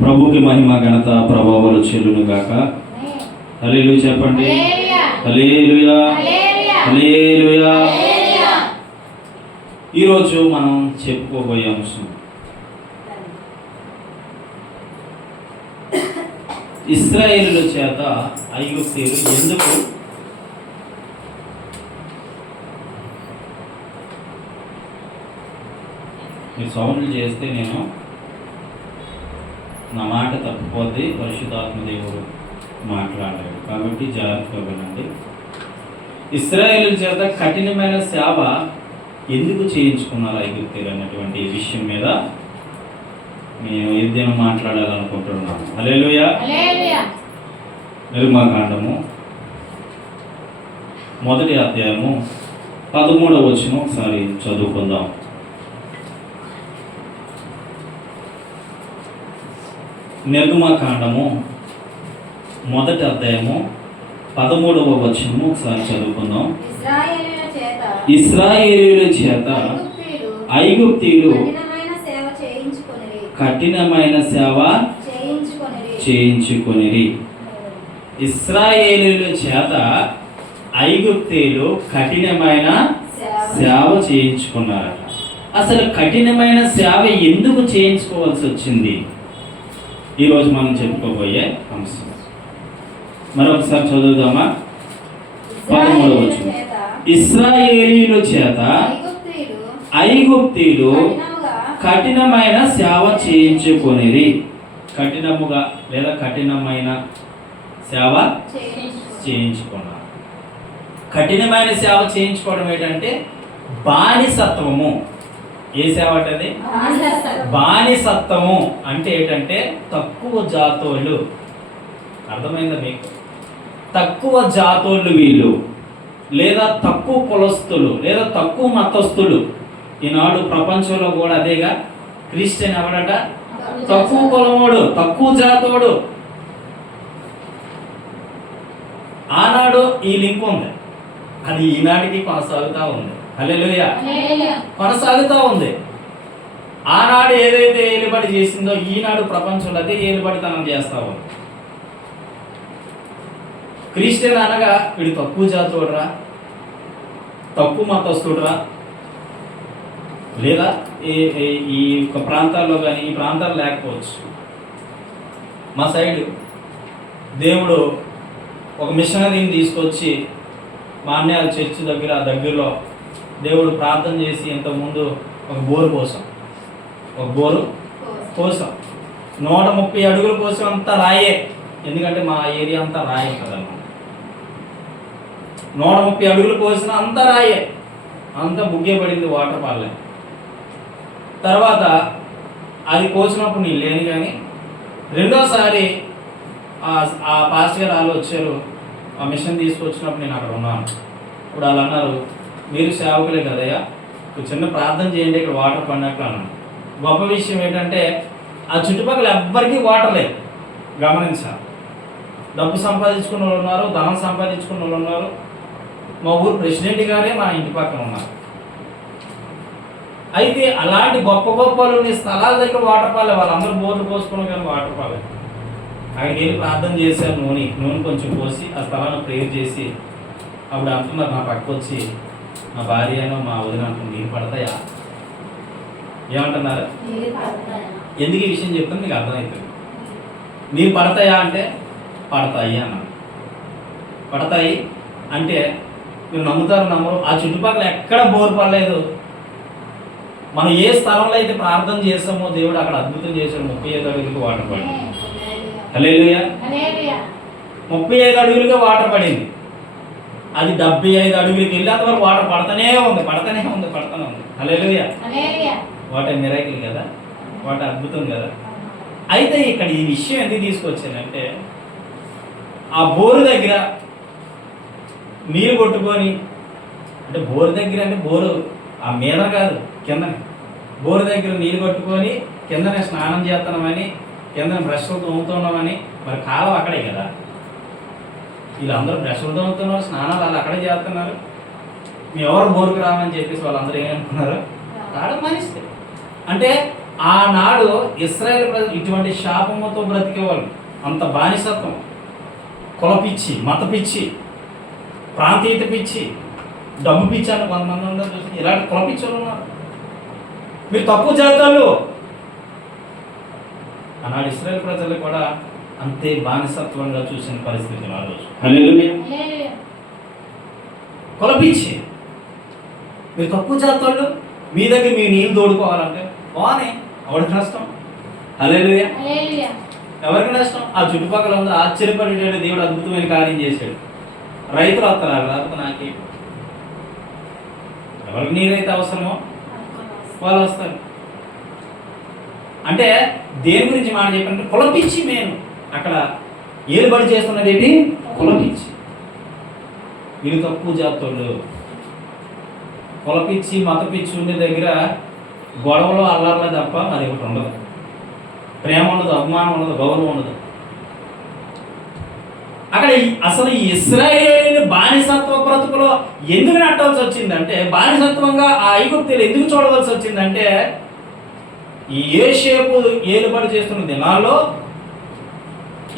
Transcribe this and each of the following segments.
ప్రభుకి మహిమ ఘనత ప్రభావాలు చెల్లును గాక. హల్లెలూయా చెప్పండి. హల్లెలూయా హల్లెలూయా. ఈరోజు మనం చెప్పుకోబోయే అంశం ఇశ్రాయేలుల చేత ఐగుప్తీయులు ఎందుకు మీరు సౌండ్లు చేస్తే నేను నా మాట తప్పిపోద్ది, పరిశుద్ధాత్మ దేవుడు మాట్లాడాడు కాబట్టి జాగ్రత్తగా వినండి. ఇశ్రాయేలుల చేత కఠినమైన సేవ ఎందుకు చేయించుకున్నారు ఐగుప్తీయులు అన్నటువంటి విషయం మీద నేను ఏదైనా మాట్లాడాలనుకుంటున్నాను. హల్లెలూయా. నిర్గమకాండము 1వ అధ్యాయము 13వ వచనం ఒకసారి చదువుకుందాం. నిర్గమకాండము 1వ అధ్యాయము 13వ వచనము ఒకసారి చదువుకుందాం. ఇశ్రాయేలీయుల చేత ఐగుప్తీయులు కఠినమైన సేవ చేయించుకొనిరి. ఇశ్రాయేలీయుల చేత ఐగుప్తీయులు కఠినమైన సేవ చేయించుకున్నారట. అసలు కఠినమైన సేవ ఎందుకు చేయించుకోవాల్సి వచ్చింది ఈరోజు మనం చెప్పుకోబోయే అంశం. మరొకసారి చదువుదామా. 13వ వచనం. ఇశ్రాయేలీయుల చేత ఐగుప్తీయులు కఠినమైన సేవ చేయించుకొనిరి. కఠినముగా లేదా కఠినమైన సేవ చేయించుకున్నారు. కఠినమైన సేవ చేయించుకోవడం ఏంటంటే బానిసత్వము. ఏ సేవ అంటే బానిసత్వము అంటే ఏంటంటే తక్కువ జాతోళ్ళు. అర్థమైందా మీకు? తక్కువ జాతోళ్ళు వీళ్ళు, లేదా తక్కువ కులస్తులు, లేదా తక్కువ మతస్థులు. ఈనాడు ప్రపంచంలో కూడా అదేగా. క్రిస్టియన్ ఎవడట? తక్కువ కులమోడు, తక్కువ జాతోడు. ఆనాడు ఈ లింక్ ఉంది, అది ఈనాటికి కొనసాగుతూ ఉంది. హల్లెలూయా. కొనసాగుతూ ఉంది. ఆనాడు ఏదైతే ఏలుబడి చేసిందో ఈనాడు ప్రపంచంలో అదే ఏలుబడితనం చేస్తా ఉంది. క్రిస్టియన్ అనగా వీడు తక్కువ జాతోడురా, తక్కువ మతస్థుడురా, లేదా ఈ యొక్క ప్రాంతాల్లో కానీ ఈ ప్రాంతాలు లేకపోవచ్చు. మా సైడు దేవుడు ఒక మిషనరీని తీసుకొచ్చి మా అన్నయ్య చర్చి దగ్గరలో దేవుడు ప్రార్థన చేసి ఇంతకుముందు ఒక బోరు కోసం 130 అడుగుల కోసం అంతా రాయే. ఎందుకంటే మా ఏరియా అంతా రాయే కదన్నమాట. 130 అడుగుల కోసం అంతా రాయే, అంతా బుగ్గే పడింది, వాటర్ పాలే. తర్వాత అది కోసినప్పుడు నేను లేని, కానీ రెండోసారి ఆ పాస్టర్ గారు వాళ్ళు వచ్చారు. ఆ మిషన్ తీసుకొచ్చినప్పుడు నేను అక్కడ ఉన్నాను. ఇప్పుడు వాళ్ళు అన్నారు, మీరు సేవకులే కదయ్యా, చిన్న ప్రార్థన చేయండి, ఇక్కడ వాటర్ పడినట్లు అన్నాను. గొప్ప విషయం ఏంటంటే ఆ చుట్టుపక్కల ఎవ్వరికీ వాటర్ లేదు. గమనించాలి. డబ్బు సంపాదించుకున్న వాళ్ళు ఉన్నారు, ధనం సంపాదించుకున్న వాళ్ళు ఉన్నారు. మా ఊరు ప్రెసిడెంట్ గారే మా ఇంటి పక్కన ఉన్నారు. అయితే అలాంటి గొప్ప గొప్పలు స్థలాల దగ్గర వాటర్ పాలే. వాళ్ళందరూ బోర్లు పోసుకున్నారు కానీ వాటర్ పాలే. అక్కడికి వెళ్ళి ప్రార్థన చేశాను. నూనె కొంచెం పోసి ఆ స్థలాన్ని ప్రేయర్ చేసి అప్పుడు అంటున్నారు నా పక్క వచ్చి, మా భార్య అయినా మా వదిన అంటున్నారు, నీరు పడతాయా? ఏమంటున్నారు? ఎందుకు ఈ విషయం చెప్తాను మీకు అర్థమవుతుంది. నీరు పడతాయా అంటే పడతాయి అన్నారు. పడతాయి అంటే మీరు నమ్ముతారు నమ్మరు, ఆ చుట్టుపక్కల ఎక్కడ బోర్ పడలేదు. మనం ఏ స్థలంలో అయితే ప్రార్థన చేస్తామో దేవుడు అక్కడ అద్భుతం చేశాడు. 35 అడుగులకు వాటర్ పడింది. హల్లెలూయా. 35 అడుగులుగా వాటర్ పడింది. అది 75 అడుగులకి వెళ్ళేంత వరకు వాటర్ పడతానే ఉంది. హల్లెలూయా. వాట్ ఏ మిరాకిల్ కదా, వాట్ అద్భుతం కదా. అయితే ఇక్కడ ఈ విషయం ఎందుకు తీసుకొచ్చానంటే ఆ బోరు దగ్గర నీరు కొట్టుకొని, అంటే బోరు దగ్గర అంటే బోరు ఆ మీద కాదు కిందనే, బోరు దగ్గర నీరు కొట్టుకొని కిందనే స్నానం చేస్తున్నామని, కిందనే బ్రష్లు తోముతున్నామని. మరి కాలం అక్కడే కదా, వీళ్ళందరూ బ్రష్లు తోముతున్నారు, స్నానాలు వాళ్ళు అక్కడే చేస్తున్నారు. మీ ఎవరు బోరుకు రామని చెప్పేసి వాళ్ళందరూ ఏమనుకున్నారు? రావడం మనిస్తే అంటే ఆనాడు ఇశ్రాయేలు ప్రజలు ఇటువంటి శాపముతో బ్రతికేవాళ్ళు. అంత బానిసత్వం, కులపిచ్చి, మత పిచ్చి, ప్రాంతీయత పిచ్చి, డబ్బు పిచ్చి అని కొంతమంది ఉన్నారు చూసి, ఇలాంటి కులపిచ్చులు ఉన్నారు. మీరు తక్కువ జాతీయులు. ఆనాడు ఇశ్రాయేలు ప్రజలు కూడా అంతే బానిసత్వంగా చూసిన పరిస్థితి ఆ రోజు. హల్లెలూయా. కులపిచ్చి, మీరు తక్కువ జాతీయులు, మీ దగ్గర మీ నీళ్ళు తోడుకోవాలంటే బానే, ఎవరికి నష్టం? హల్లెలూయా. ఎవరికి నష్టం? ఆ చుట్టుపక్కల ఉంది ఆశ్చర్యపడేటట్టు దేవుడు అద్భుతమైన కార్యం చేశాడు. రైతులు వస్తున్నారు, లేకపోతే నాకే ఎవరికి నీరైతే అవసరమో వాళ్ళు వస్తారు. అంటే దేని గురించి మాట చెప్పారంటే కులపిచ్చి. నేను అక్కడ ఏలుబడి చేస్తున్నది ఏంటి? కులపిచ్చి. వీళ్ళు తక్కువ జాతోళ్ళు. కులపిచ్చి, మత పిచ్చి ఉండే దగ్గర గొడవలు అల్లారలే తప్ప అది ఒకటి ఉండదు. ప్రేమ ఉండదు, అభిమానం ఉండదు, గౌరవం ఉండదు. అక్కడ అసలు ఈ ఇశ్రాయేలు బానిసత్వ బ్రతుకులో ఎందుకు నట్టాల్సి వచ్చిందంటే, బానిసత్వంగా ఆ ఐగుప్తులు ఎందుకు చూడవలసి వచ్చిందంటే, ఈ యోసేపు ఏలుబడి చేస్తున్న దినాల్లో,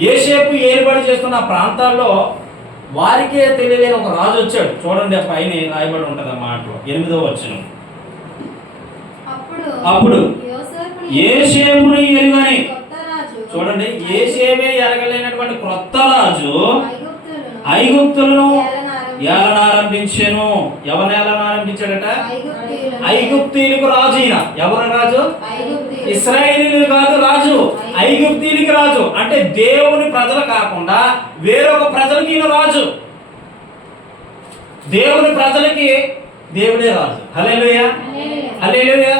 యోసేపు ఏలుబడి చేస్తున్న ప్రాంతాల్లో వారికే తెలియలేని ఒక రాజు వచ్చాడు. చూడండి, ఆ పైన రాయబడి ఉంటుంది ఆ మాటలో 8వ వచనం. అప్పుడు యోసేపును ఎరుగని, చూడండి, యోసేపే ఎరగలేనటువంటి క్రొత్త రాజు ఐగుప్తులను ఏలనారంభించెను. ఎవరిని ఏలనారంభించాడట? ఐగుప్తీయులకు రాజు. ఈయన ఎవరు రాజు? ఇశ్రాయేలీయులు కాదు రాజు, ఐగుప్తీయులకు రాజు. అంటే దేవుని ప్రజలు కాకుండా వేరొక ప్రజలకి ఈయన రాజు. దేవుని ప్రజలకి దేవుడే రాజు. హల్లెలూయా, హల్లెలూయా.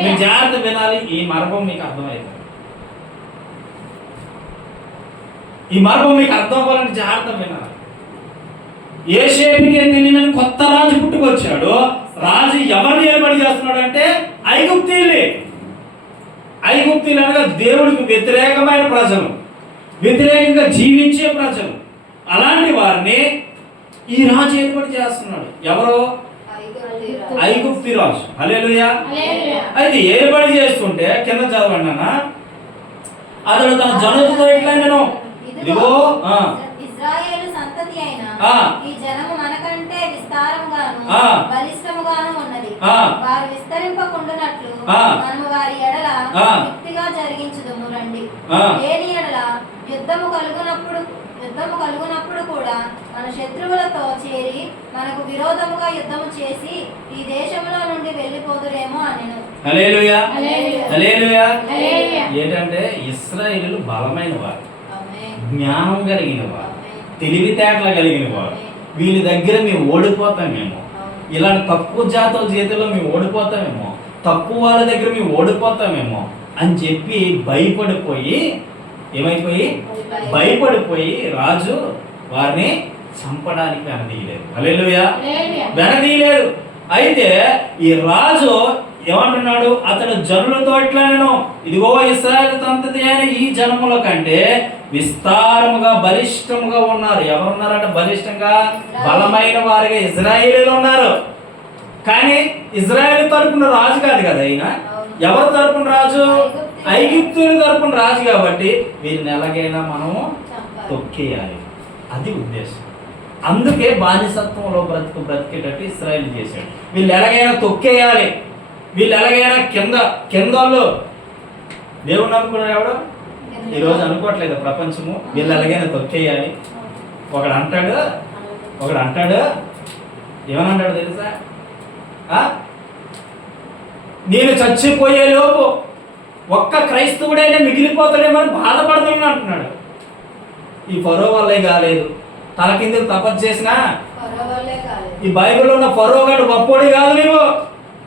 మీరు జాగ్రత్త వినాలి. ఈ మర్మం మీకు అర్థమవుతుంది. ఈ మర్మం మీకు అర్థం అవ్వాలంటే జాగ్రత్త వినాలి. యోసేపుకే తెలియని కొత్త రాజు పుట్టుకొచ్చాడు. రాజు ఎవరిని ఏర్పాటు చేస్తున్నాడు అంటే ఐగుప్తీయులే. ఐగుప్తీయులు అనగా దేవుడికి వ్యతిరేకమైన ప్రజలు, వ్యతిరేకంగా జీవించే ప్రజలు. అలాంటి వారిని ఈ రాజు ఏర్పాటు చేస్తున్నాడు. ఎవరో? ఐగుప్తి రాజు. హల్లెలూయా. అయితే ఏర్పాటు చేస్తుంటే కింద చదవండి అన్న. అతడు తన జనులతో ఎట్లా నేను ఇదిగో ఇశ్రాయేలు సంతతి అయిన ఈ జనము మనకంటే విస్తారముగాను బలిష్టముగాను ఉన్నది. వారు విస్తరింపకుండునట్లు మనము వారి ఎడల యుక్తిగా జరిగించుదుము రండి. లేని ఎడల యుద్ధము కలుగునప్పుడు కూడా మన శత్రువులతో చేరి మనకు విరోధముగా యుద్ధము చేసి ఈ దేశంలో నుండి వెళ్ళిపోదురేమో అనెను. హల్లెలూయా, హల్లెలూయా. ఏంటంటే ఇశ్రాయేలీయులు బలమైన వారు, జ్ఞానం కలిగిన వారు, తెలివితేటలు కలిగిన వారు. వీళ్ళ దగ్గర మేము ఓడిపోతామేమో, ఇలాంటి తక్కువ జాతుల చేతిలో మేము ఓడిపోతామేమో, తక్కువ వాళ్ళ దగ్గర మేము ఓడిపోతామేమో అని చెప్పి భయపడిపోయి, ఏమైపోయి భయపడిపోయి రాజు వారిని చంపడానికి వెనదీయలేదు. హల్లెలూయా, వెనదీయలేదు. అయితే ఈ రాజు ఏమంటున్నాడు? అతడు జనులతో ఎట్లా నేను ఇదిగో ఇశ్రాయేలు సంతతి అయిన ఈ జనముల కంటే విస్తారముగా బలిష్టముగా ఉన్నారు. ఎవరున్నారంటే బలిష్టంగా బలమైన వారిగా ఇశ్రాయేలీయులు ఉన్నారు. కానీ ఇశ్రాయేలు తరపున రాజు కాదు కదా ఈయన. ఎవరు తరపున రాజు? ఐగుప్తుల తరపున రాజు. కాబట్టి వీళ్ళని ఎలాగైనా మనము తొక్కేయాలి, అది ఉద్దేశం. అందుకే బానిసత్వంలో బ్రతికేటట్టు ఇశ్రాయేలు చేశాడు. వీళ్ళు ఎలాగైనా తొక్కేయాలి, వీళ్ళు ఎలాగైనా కిందల్లో దేవుడు నమ్ముకున్నాడు. ఎవడు ఈరోజు అనుకోవట్లేదు ప్రపంచము, వీళ్ళు ఎలాగైనా తొక్కేయాలి. ఒకడు అంటాడు ఏమనంటాడు తెలుసా? నేను చచ్చిపోయే లోపు ఒక్క క్రైస్తవుడైనా మిగిలిపోతాడేమో అని బాధపడుతున్నా అంటున్నాడు. ఈ ఫరో వల్లే కాలేదు, తల కింద తపస్సు చేసినా ఈ బైబిల్లో ఉన్న ఫరో గాడు గొప్పోడి కాదు నీవు.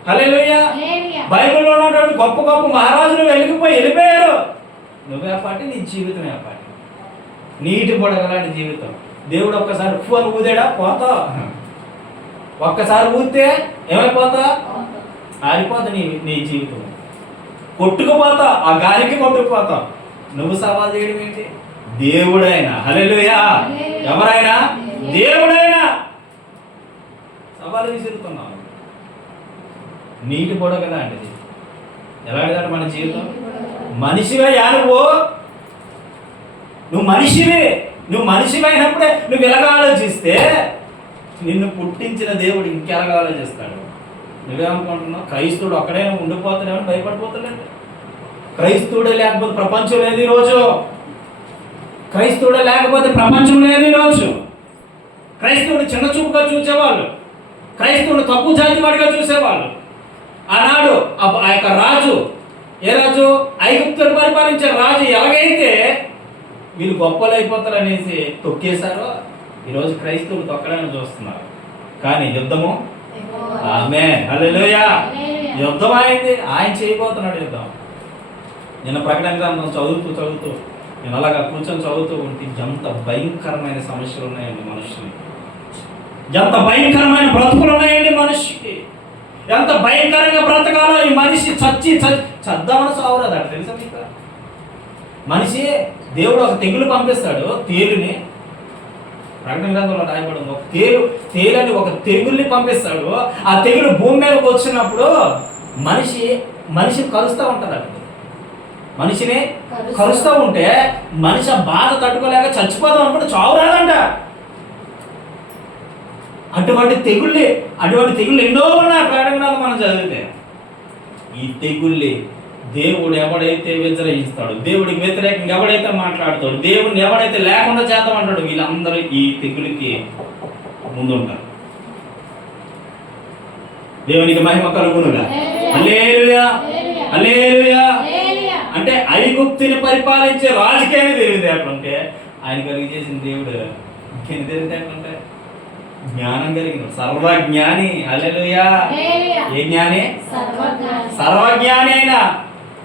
హల్లెలూయా. బైబిల్లో ఉన్నటువంటి గొప్ప గొప్ప మహారాజులు వెళ్ళిపోయారు. నువ్వే పాటి, నీ జీవితం పాటి, నీటి బుడగలాంటి జీవితం. దేవుడు ఒక్కసారి ఉప్పు అని ఊదాడా పోతా, ఒక్కసారి ఊదితే ఏమైపోతా? ఆరిపోతా నీ జీవితం, కొట్టుకుపోతా, ఆ గాలికి కొట్టుకుపోతా. నువ్వు సవాల్ చేయడం ఏంటి? దేవుడైనా. హల్లెలూయా. ఎవరైనా దేవుడైనా సవాలు విసురుతున్నావు. నీటి బుడగ లాంటిది. ఎలాంటిదంట మన జీవితం? మనిషిగా నువ్వు మనిషివే. నువ్వు మనిషివైనప్పుడే నువ్వు ఎలాగ ఆలోచిస్తే నిన్ను పుట్టించిన దేవుడు ఇంకెలాగ ఆలోచిస్తాడు? నువ్వేమనుకుంటున్నావు? క్రైస్తవుడు అక్కడే ఉండిపోతున్నామని భయపడిపోతాడండి. క్రైస్తవుడే లేకపోతే ప్రపంచం లేదు ఈరోజు. క్రైస్తవుడే లేకపోతే ప్రపంచం లేదు ఈరోజు. క్రైస్తవుడు చిన్న చూపుగా చూసేవాళ్ళు, క్రైస్తవుడు తక్కువ జాతి వాడిగా చూసేవాళ్ళు. ఆనాడు ఆ యొక్క రాజు, ఏ రాజు? ఐగుప్తును పరిపాలించే రాజు ఎలాగైతే వీళ్ళు గొప్పలు అయిపోతారనేసి తొక్కేశారో ఈరోజు క్రైస్తవులు తొక్కడానికి చూస్తున్నారు. కానీ యుద్ధము ఆమేన్ హల్లెలూయా, యుద్ధం అయింది. ఆయన చేయబోతున్నాడు యుద్ధం. నిన్న ప్రకటన గ్రంథం చదువుతూ నేను అలాగా కూర్చొని చదువుతూ ఉంటే ఎంత భయంకరమైన సమస్యలు ఉన్నాయండి మనుషులకి, ఎంత భయంకరమైన బ్రతుకులు ఉన్నాయండి మనిషికి, ఎంత భయంకరంగా బ్రతకాలో ఈ మనిషి చద్దామని సావురాదట. తెలుసా మీకు? మనిషి దేవుడు ఒక తెగులు పంపిస్తాడు, తేలుని. ప్రకటన గ్రంథంలో రాయబడింది, ఒక తేలని ఒక తెగుల్ని పంపిస్తాడు. ఆ తెగులు భూమి మీదకి వచ్చినప్పుడు మనిషిని కలుస్తూ ఉంటాడు. మనిషిని కలుస్తూ ఉంటే మనిషి బాధ తట్టుకోలేక చచ్చిపోదాం అనుకుంటే చావు రాదంట. అటువంటి తెగుళ్ళు ఎన్నో ఉన్నాయి ప్రకటన గ్రంథం మనం చదివితే. ఈ తెగుళ్ళి దేవుడు ఎవడైతే వ్యతిరేకిస్తాడు, దేవుడికి వ్యతిరేకంగా ఎవడైతే మాట్లాడతాడు, దేవుడిని ఎవడైతే లేకుండా చేద్దామంటాడు, వీళ్ళందరూ ఈ తెగులకి ముందుంటారు. దేవునికి మహిమ కలుగునుగా. హల్లెలూయా, హల్లెలూయా. అంటే ఐగుప్తుని పరిపాలించే రాజకీయాన్ని తెలివితేటలుంటే ఆయన కలిగి చేసిన దేవుడు ఇంకేం తెలివితేటలుంటే జ్ఞానం కలిగిన సర్వజ్ఞాని. హల్లెలూయా. ఏ జ్ఞాని? సర్వజ్ఞాని అయిన,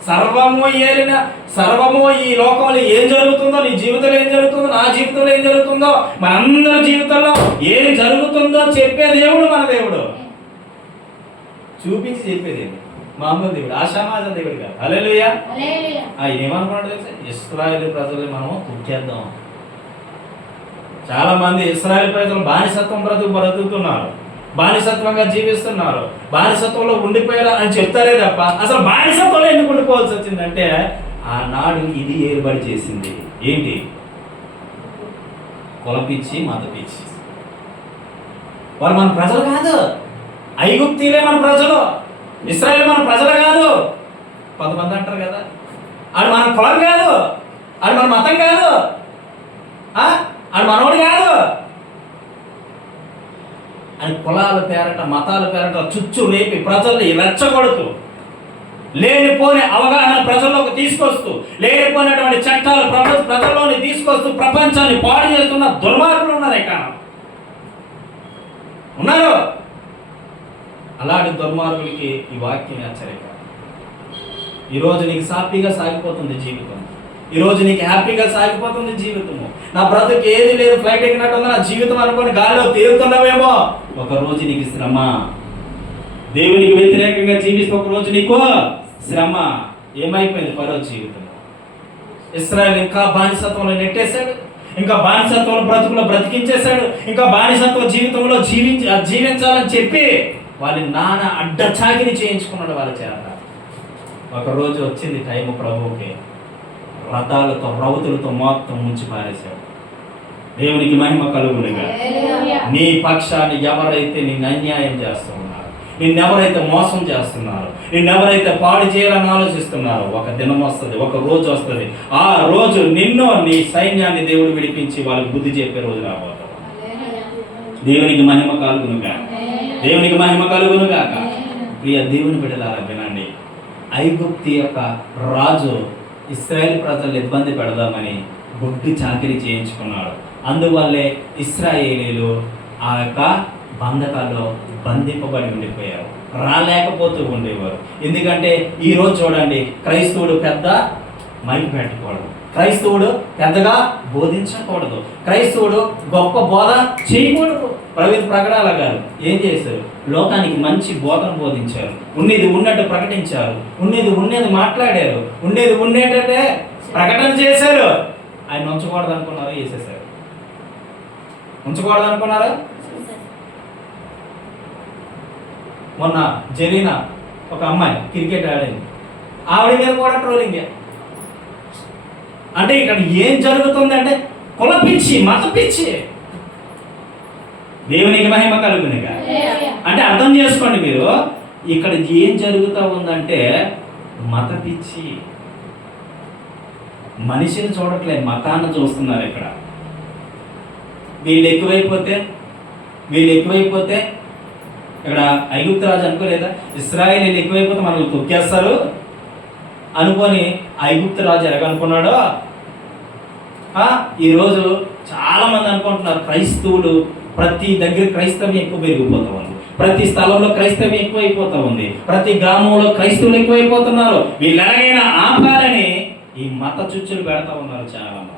సర్వము ఏలిన, సర్వము ఈ లోకంలో ఏం జరుగుతుందో, నీ జీవితంలో ఏం జరుగుతుందో, నా జీవితంలో ఏం జరుగుతుందో, మనందరి జీవితంలో ఏం జరుగుతుందో చెప్పే దేవుడు మన దేవుడు. చూపించి చెప్పేది మామూలు దేవుడు, ఆశామాజ దేవుడు కాదు. హల్లెలూయా. ఆయన ఏమనుకున్నాడు తెలుసా? ఇశ్రాయేలు ప్రజలు మనం పుట్టేద్దాం. చాలా మంది ఇశ్రాయేలు ప్రజలు బానిసత్వం బ్రతుకుతున్నారు, బానిసత్వంగా జీవిస్తున్నారు, బానిసత్వంలో ఉండిపోయారు అని చెప్తారే తప్ప అసలు బానిసత్వంలో ఎందుకు ఉండిపోవాల్సి వచ్చిందంటే ఆనాడు ఇది ఏర్పాటు చేసింది ఏంటి? కులపిచ్చి, మతపిచ్చి. వాళ్ళు మన ప్రజలు కాదు, ఐగుప్తీలే మన ప్రజలు, ఇశ్రాయేలు మన ప్రజలు కాదు. కొంతమంది అంటారు కదా, ఆడు మన కులం కాదు, ఆడు మన మతం కాదు, ఆడు మనోడు కాదు అని కులాల పేరట, మతాల పేరట చుచ్చు రేపి ప్రజల్ని రెచ్చగొడుతూ, లేనిపోని అవగాహన ప్రజల్లోకి తీసుకొస్తూ, లేనిపోయినటువంటి చట్టాలు ప్రజల్లోని తీసుకొస్తూ ప్రపంచాన్ని పాడు చేస్తున్న దుర్మార్గులు ఉన్నారు. ఇక్కడ ఉన్నారు. అలాంటి దుర్మార్గులకి ఈ వాక్యం హెచ్చరిక. ఈరోజు నీకు సాఫీగా సాగిపోతుంది జీవితం, ఈరోజు నీకు హ్యాపీగా సాగిపోతుంది జీవితము. నా బ్రతుకు ఏది లేదు, ఫ్లైట్ ఎక్కినట్టు ఉంది నా జీవితం అనుకొని గాలిలో తేలుతున్నావేమో, ఒకరోజు నీకు శ్రమ. దేవునికి వ్యతిరేకంగా జీవిస్తే ఒకరోజు నీకు శ్రమ. ఏమైపోయింది ఫరో జీవితం? ఇశ్రాయేలు ఇంకా బానిసత్వంలో నెట్టేశాడు, ఇంకా బానిసత్వంలో బ్రతికించేశాడు, ఇంకా బానిసత్వ జీవితంలో జీవించాలని చెప్పి వాళ్ళ నాన్న అడ్డచాకిని చేయించుకున్నాడు వాళ్ళ చేత. ఒకరోజు వచ్చింది టైము ప్రభువుకి, రథాలతో రౌతులతో మొత్తం ముంచి పారేశాడు. దేవునికి మహిమ కలుగునుగా. నీ పక్షాన్ని ఎవరైతే నిన్ను అన్యాయం చేస్తున్నారు, నిన్నెవరైతే మోసం చేస్తున్నారు, నిన్నెవరైతే పాడు చేయాలని ఆలోచిస్తున్నారో, ఒక దినం వస్తుంది, ఒక రోజు వస్తుంది. ఆ రోజు నిన్ను, నీ సైన్యాన్ని దేవుడు విడిపించి వాళ్ళకి బుద్ధి చెప్పే రోజు రాబోతాడు. దేవునికి మహిమ కలుగునుగా, దేవునికి మహిమ కలుగునుగాక. ప్రియ దేవుని బిడ్డలారా వినండి. ఐగుప్తు యొక్క రాజు ఇశ్రాయేలు ప్రజలు ఇబ్బంది పెడదామని గుడ్డి చాకిరీ చేయించుకున్నాడు. అందువల్లే ఇశ్రాయేలీలు ఆ యొక్క బంధకాల్లో బంధింపబడి ఉండిపోయారు, రాలేకపోతూ ఉండేవారు. ఎందుకంటే ఈరోజు చూడండి, క్రైస్తవుడు పెద్ద మైక్ పెట్టకూడదు, క్రైస్తవుడు పెద్దగా బోధించకూడదు, క్రైస్తవుడు గొప్ప బోధ చేయకూడదు. ప్రకటన గారు ఏం చేశారు? లోకానికి మంచి బోధన బోధించారు, ఉన్నది ఉన్నట్టు ప్రకటించారు, ఉన్నది మాట్లాడారు, ఉండేటట్టే ప్రకటన చేశారు. ఆయన ఉంచకూడదు అనుకున్నారు, వేసేసారు. ఉంచకూడదు అనుకున్నారా? మొన్న జరీనా ఒక అమ్మాయి క్రికెట్ ఆడింది, ఆవిడ మీద కూడా ట్రోలింగే. అంటే ఇక్కడ ఏం జరుగుతుంది అంటే కుల పిచ్చి, మత పిచ్చి. దేవునికి మహిమ కలుగునిగా. అంటే అర్థం చేసుకోండి మీరు, ఇక్కడ ఏం జరుగుతూ ఉందంటే మత పిచ్చి. మనిషిని చూడట్లేదు, మతాన్ని చూస్తున్నారు. ఇక్కడ వీళ్ళు ఎక్కువైపోతే ఇక్కడ ఐగుప్తు రాజు అనుకోలేదా, ఇశ్రాయేలీలు ఎక్కువైపోతే మనల్ని తొక్కేస్తారు అనుకొని ఐగుప్తు రాజు ఎలాగనుకున్నాడో ఈరోజు చాలా మంది అనుకుంటున్నారు. క్రైస్తవులు ప్రతి దగ్గర క్రైస్తవ్యం ఎక్కువ పెరిగిపోతా ఉంది, ప్రతి స్థలంలో క్రైస్తవ్యం ఎక్కువైపోతా ఉంది, ప్రతి గ్రామంలో క్రైస్తవులు ఎక్కువైపోతున్నారు. వీళ్ళు ఎలాగైనా ఆపాలని ఈ మత చుచ్చులు పెడతా ఉన్నారు చాలా మంది.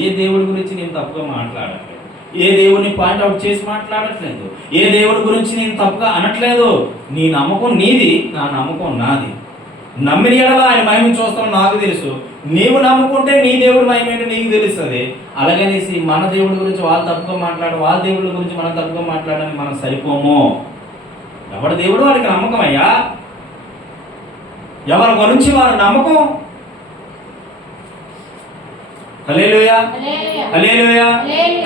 ఏ దేవుడి గురించి నేను తప్పుగా మాట్లాడట్లేదు, ఏ దేవుడిని పాయింట్అవుట్ చేసి మాట్లాడట్లేదు, ఏ దేవుడి గురించి నేను తప్పుగా అనట్లేదు. నీ నమ్మకం నీది, నా నమ్మకం నాది. నమ్మిన ఎడల ఆయన మహిమ చూస్తాం నాకు తెలుసు, నీవు నమ్ముకుంటే నీ దేవుడి మహిమ ఏంటో నీకు తెలుస్తుంది. అలాగనేసి మన దేవుడి గురించి వాళ్ళు తప్పుగా మాట్లాడడం, వాళ్ళ దేవుడి గురించి మనం తప్పుగా మాట్లాడడానికి మనం సరిపోము. ఎవరి దేవుడు వాడికి నమ్మకం అయ్యా, ఎవరి గురించి వారి నమ్మకం. హల్లెలూయా, హల్లెలూయా.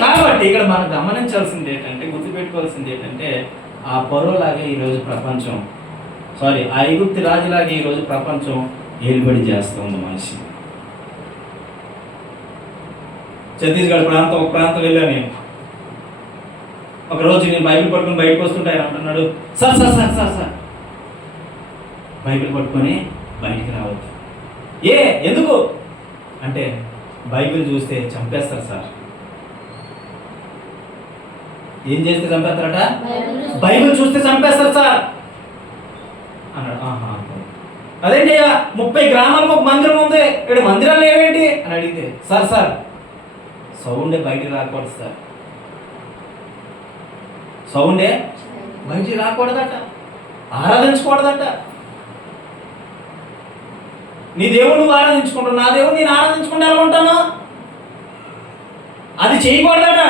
కాబట్టి ఇక్కడ మనం గమనించాల్సింది ఏంటంటే, గుర్తుపెట్టుకోవాల్సింది ఏంటంటే, ఆ పరోలాగే ఈరోజు ప్రపంచం, ఆ ఐగుప్తు రాజులాగే ఈరోజు ప్రపంచం ఏలుబడి చేస్తుంది మనిషి. ఛత్తీస్గఢ్ ప్రాంతం, ఒక ప్రాంతం వెళ్ళాను నేను. ఒకరోజు నేను బైబిల్ పట్టుకుని బయటకు వస్తుంటే ఆయన అంటున్నాడు, sir sir sir sir sir Bible పట్టుకొని బయటికి రావద్దు. ఎందుకు అంటే బైబిల్ చూస్తే చంపేస్తారు సార్. ఏం చేస్తే చంపేస్తారట? బైబిల్ చూస్తే చంపేస్తారు సార్ అన్నాడు. అదేంటి 30 గ్రామాలకు ఒక మందిరం ఉంది, ఇక్కడ మందిరాలు లేవేంటి అని అడిగితే, సార్ సౌండే బయటికి రాకూడదు సార్, సౌండే బయటికి రాకూడదట, ఆరాధించకూడదట. నీ దేవుడు నువ్వు ఆరాధించుకుంటావు, నా దేవుడు నేను ఆరాధించుకుంటే ఎలా ఉంటాను? అది చేయకూడదట.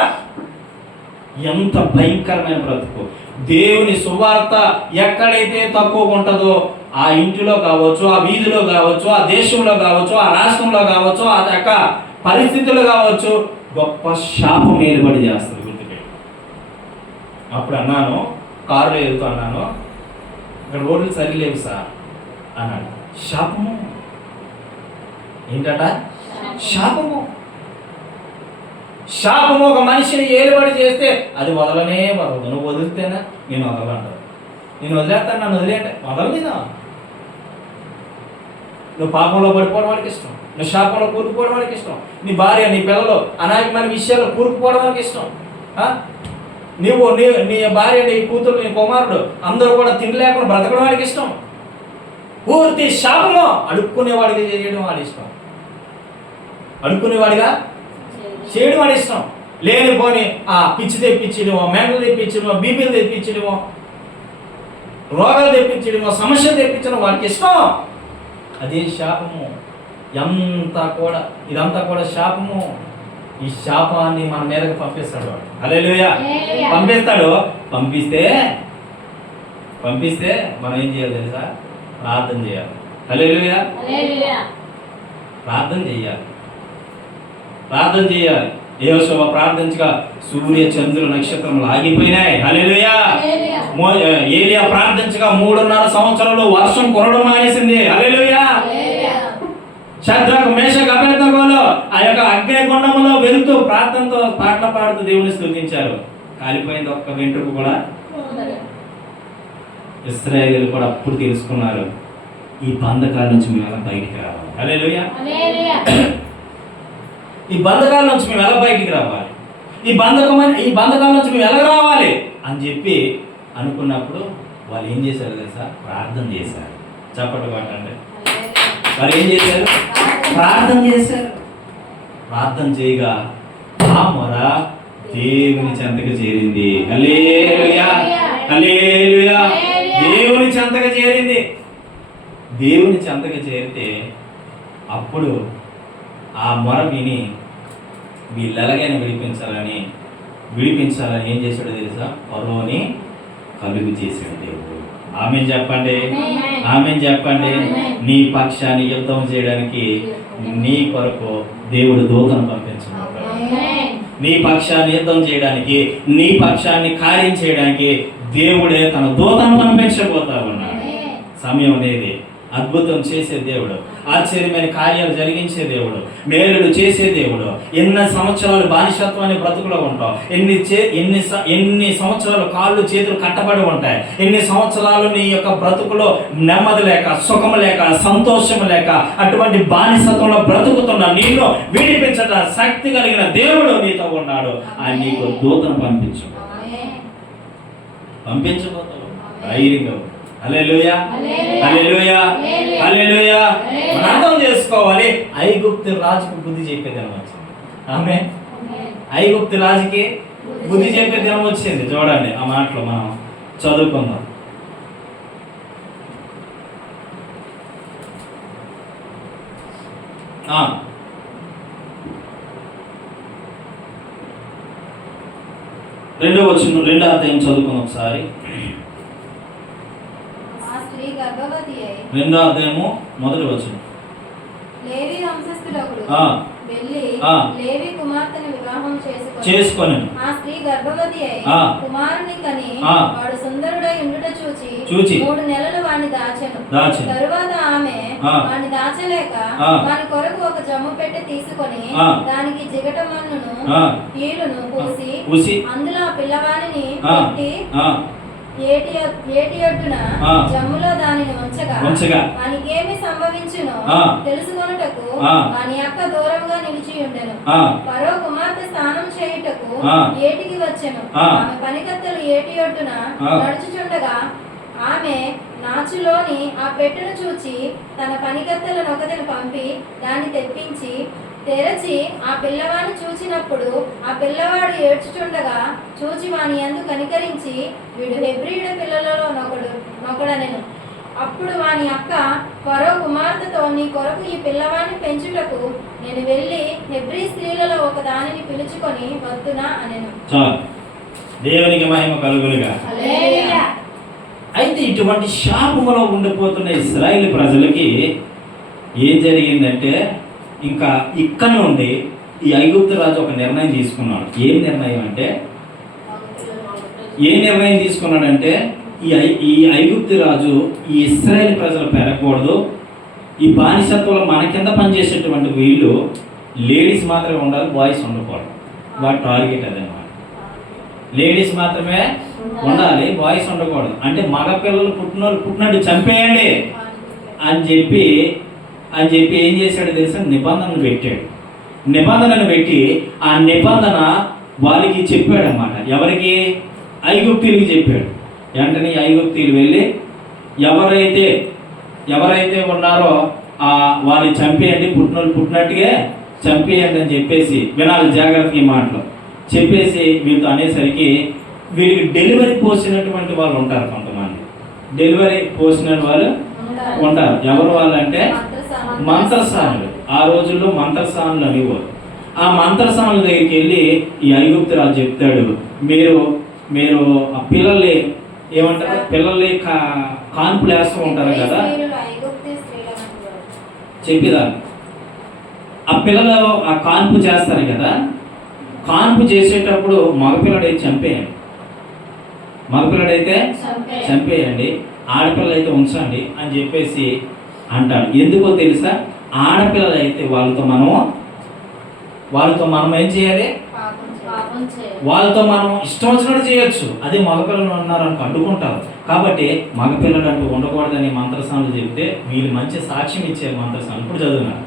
ఎంత భయంకరమైన బ్రతుకు. దేవుని సువార్త ఎక్కడైతే తక్కువ ఉంటుందో ఆ ఇంటిలో కావచ్చు, ఆ వీధిలో కావచ్చు, ఆ దేశంలో కావచ్చు, ఆ రాష్ట్రంలో కావచ్చు, ఆ యొక్క పరిస్థితులు కావచ్చు, గొప్ప శాపం ఏర్పడి చేస్తుంది. గుర్తుపెట్టి అప్పుడు అన్నాను, కారులో వెళ్తూ అన్నాను, ఇక్కడ రోడ్లు సరిలేవు సార్ అన్నాడు. శాపము ఏంటట? శాపము. శాపము ఒక మనిషిని ఏలుబడి చేస్తే అది వదలనే వదలదు. నువ్వు వదిలితేనా నేను వదలంటావు, నేను వదిలేస్తాను, నన్ను వదిలేంటే వదలలేదా? నువ్వు పాపంలో పడిపోవడం వాడికి ఇష్టం, నువ్వు శాపంలో కూరుకుపోవడం వాడికి ఇష్టం, నీ భార్య నీ పిల్లలు అనాయకమైన విషయాల్లో కూరుకుపోవడం వాడికి ఇష్టం. నీ భార్య, నీ కూతురు, నీ కుమారుడు అందరూ కూడా తిండి లేకుండా బ్రతకడం వాడికి ఇష్టం. పూర్తి శాపము అడుక్కునేవాడిగా చేయడం వాడి ఇష్టం, అడుక్కునేవాడిగా చేయడం వాడి ఇష్టం. లేనిపోని పిచ్చి తెప్పించడమో, మెంటలు తెప్పించడమో, బీపీలు తెప్పించడమో, రోగాలు తెప్పించడమో, సమస్యలు తెప్పించడం వాడికి ఇష్టం. అదే శాపము. ఇదంతా కూడా శాపము. ఈ శాపాన్ని మన మీదకి పంపిస్తాడు వాడు. హల్లెలూయా. పంపిస్తాడు. పంపిస్తే మనం ఏం చేయాలి తెలుసా? ప్రార్థన చేయాలి. హల్లెలూయా. ప్రార్థన చేయాలి. యెహోషువ ప్రార్థించగా సూర్య చంద్రుల నక్షత్రములు ఆగిపోయినాయి. హల్లెలూయా. ఏలియా ప్రార్థించగా 3.5 సంవత్సరాలు వర్షం కురవడం మానేసింది. హల్లెలూయా. షద్రకు మేషకు అబేద్నెగోలు ఆ యొక్క అగ్నిగుండములో వెళ్తూ ప్రార్థనతో పాటలు పాడుతూ దేవుని స్తుతించారు. కాలిపోయింది ఒక్క వెంట్రుక కూడా. ఇశ్రాయేలీయులు కూడా అప్పుడు తెలుసుకున్నారు, ఈ బంధకాల నుంచి మేము ఎలా బయటికి రావాలి. హల్లెలూయా. ఈ బంధకాల నుంచి మేము ఎలా బయటికి రావాలి, ఈ బంధకాల నుంచి మేము ఎలా రావాలి అని చెప్పి అనుకున్నప్పుడు వాళ్ళు ఏం చేశారు తెలుసా? ప్రార్థన చేశారు. చప్పట్లు కొట్టండి. వాళ్ళు ఏం చేశారు? ప్రార్థన చేశారు. ప్రార్థన చేయగా ఆ మొర దేవుని చెంతకు చేరింది. హల్లెలూయా. హల్లెలూయా. దేవుని చెంతకు చేరింది. దేవుని చెంతకు చేరితే అప్పుడు ఆ మొర విని వీళ్ళు ఎలాగైనా విడిపించాలని ఏం చేశాడో తెలుసా? ఫరోని కలుగు చేశాడు దేవుడు. ఆమె చెప్పండి, ఆమె చెప్పండి. నీ పక్షాన్ని యుద్ధం చేయడానికి నీ కొరకు దేవుడు దూతను పంపించబోతాడు. నీ పక్షాన్ని యుద్ధం చేయడానికి, నీ పక్షాన్ని కార్యం చేయడానికి దేవుడే తన దూతను పంపించబోతా ఉన్నాడు. సమయం అనేది అద్భుతం చేసే దేవుడు, ఆశ్చర్యమైన కార్యాలు జరిగించే దేవుడు, మేలుడు చేసే దేవుడు. ఎన్ని సంవత్సరాలు బానిసత్వాన్ని బ్రతుకులో ఉంటావు, ఎన్ని సంవత్సరాలు కాళ్ళు చేతులు కట్టబడి ఉంటాయి, ఎన్ని సంవత్సరాలు నీ యొక్క బ్రతుకులో నెమ్మది లేక, సుఖం లేక, సంతోషం లేక, అటువంటి బానిసత్వంలో బ్రతుకుతున్న నిన్ను విడిపించట శక్తి కలిగిన దేవుడు నీతో ఉన్నాడు. ఆయన నీకు దూతను పంపించబోతాడు ధైర్యంగా. హల్లెలూయా, హల్లెలూయా, హల్లెలూయా. మనం అర్థం చేసుకోవాలి, ఐగుప్తు రాజుకు బుద్ధి చెప్పే దినం వచ్చింది. ఆమె ఐగుప్తు రాజుకి బుద్ధి చెప్పే దినం వచ్చింది. చూడండి ఆ మాటలు మనం చదువుకుందాం. రెండో అధ్యాయం చదువుకుందాం ఒకసారి. రెండో అధ్యాయము మొదటి వచనం. లేవి వంశస్థుడొకడు వెళ్ళి లేవి కుమార్తెను వివాహం చేసుకొని ఆ స్త్రీ గర్భవతి అయి కుమారుని కని వాడు సుందరుడై ఉండుట చూచి 3 నెలలు వాణ్ణి దాచెను. తరువాత ఆమె వాణ్ణి దాచలేక వాని కొరకు ఒక జమ్ము పెట్టి తీసుకొని దానికి జిగటమన్నును కీలును పూసి అందులో ఆ పిల్లవాడిని పెట్టి ఏటి ఒడ్డున జమ్ములో దానిని ఉంచగా వానికేమి సంభవించునో తెలుసుకొనుటకు వాని అక్క దూరంగా నిలిచి ఉండెను. ఫరో కుమార్తె స్నానం చేయుటకు ఏటికి వచ్చెను. ఆమె పనికత్తెలు ఏటి ఒడ్డున నడుచుచుండగా ఆమె నాచులోని ఆ పెట్టెను చూచి తన పనికత్తెలను ఒకటిని పంపి దాన్ని తెప్పించి తెరచి ఆ పిల్లవాడిని చూచినప్పుడు ఆ పిల్లవాడు ఏడ్చుచుండగా చూచి వాని యందు కనికరించి వీడు హెబ్రీయుల పిల్లలలో నొకడనెను. అప్పుడు వాని అక్క ఫరో కుమార్తెతో నీ కొరకు ఈ పిల్లవాడిని పెంచుటకు నేను వెళ్ళి హెబ్రీ స్త్రీలలో ఒక దానిని పిలుచుకొని వద్దునా అనెను. దేవునికి మహిమ కలుగునుగా. అయితే ఇటువంటి శాపములో ఉండిపోతున్న ఇశ్రాయేలు ప్రజలకి ఏం జరిగిందంటే, ఇంకా ఇక్కడ నుండి ఈ ఐగుప్తు రాజు ఒక నిర్ణయం తీసుకున్నాడు. ఏం నిర్ణయం అంటే, ఈ ఐగుప్తు రాజు ఈ ఇశ్రాయేలు ప్రజలు పెరగకూడదు, ఈ బానిసత్వంలో మన కింద పనిచేసేటువంటి వీళ్ళు లేడీస్ మాత్రమే ఉండాలి, బాయ్స్ ఉండకూడదు. వాటి టార్గెట్ అదనమాట. లేడీస్ మాత్రమే ఉండాలి, బాయ్స్ ఉండకూడదు. అంటే మగ పిల్లలు పుట్టినట్టు చంపేయండి అని చెప్పి ఏం చేశాడు తెలుసా? నిబంధనలు పెట్టాడు. నిబంధనను పెట్టి ఆ నిబంధన వాళ్ళకి చెప్పాడు అన్నమాట. ఎవరికి? ఐగుప్తీయులకి చెప్పాడు. వెంటనే ఐగుప్తీయులు వెళ్ళి ఎవరైతే ఉన్నారో వాళ్ళు చంపేయండి, పుట్టినట్టుగా చంపేయండి అని చెప్పేసి వినాలి జాగ్రత్తగా మాటలు చెప్పేసి వీళ్ళతో అనేసరికి వీళ్ళకి డెలివరీ పోసినటువంటి వాళ్ళు ఉంటారు. కొంతమంది డెలివరీ పోసిన వాళ్ళు ఉంటారు. ఎవరు వాళ్ళంటే మంత్రసానులు. ఆ రోజుల్లో మంత్రసానులు అనేవారు. ఆ మంత్రసానుల దగ్గరికి వెళ్ళి ఈ ఐగుప్తు రాజు చెప్తాడు, మీరు ఆ పిల్లల్ని ఏమంటారు, పిల్లల్ని కాన్పులు వేస్తూ ఉంటారు కదా, చెప్పిదా ఆ పిల్లలు ఆ కాన్పు చేస్తారు కదా, కాన్పు చేసేటప్పుడు మగపిల్లడైతే చంపేయండి, ఆడపిల్లలైతే ఉంచండి అని చెప్పేసి అంటాడు. ఎందుకో తెలుసా? ఆడపిల్లలైతే వాళ్ళతో మనం ఏం చేయాలి? వాళ్ళతో మనం ఇష్టం వచ్చినట్టు చేయొచ్చు. అదే మగపిల్లలు ఉన్నారని అడ్డుకుంటారు. కాబట్టి మగపిల్లలు అంటూ ఉండకూడదని మంత్రసానులు చెప్తే వీళ్ళు మంచి సాక్ష్యం ఇచ్చారు. మంత్రసానులు ఇప్పుడు చదువున్నారు.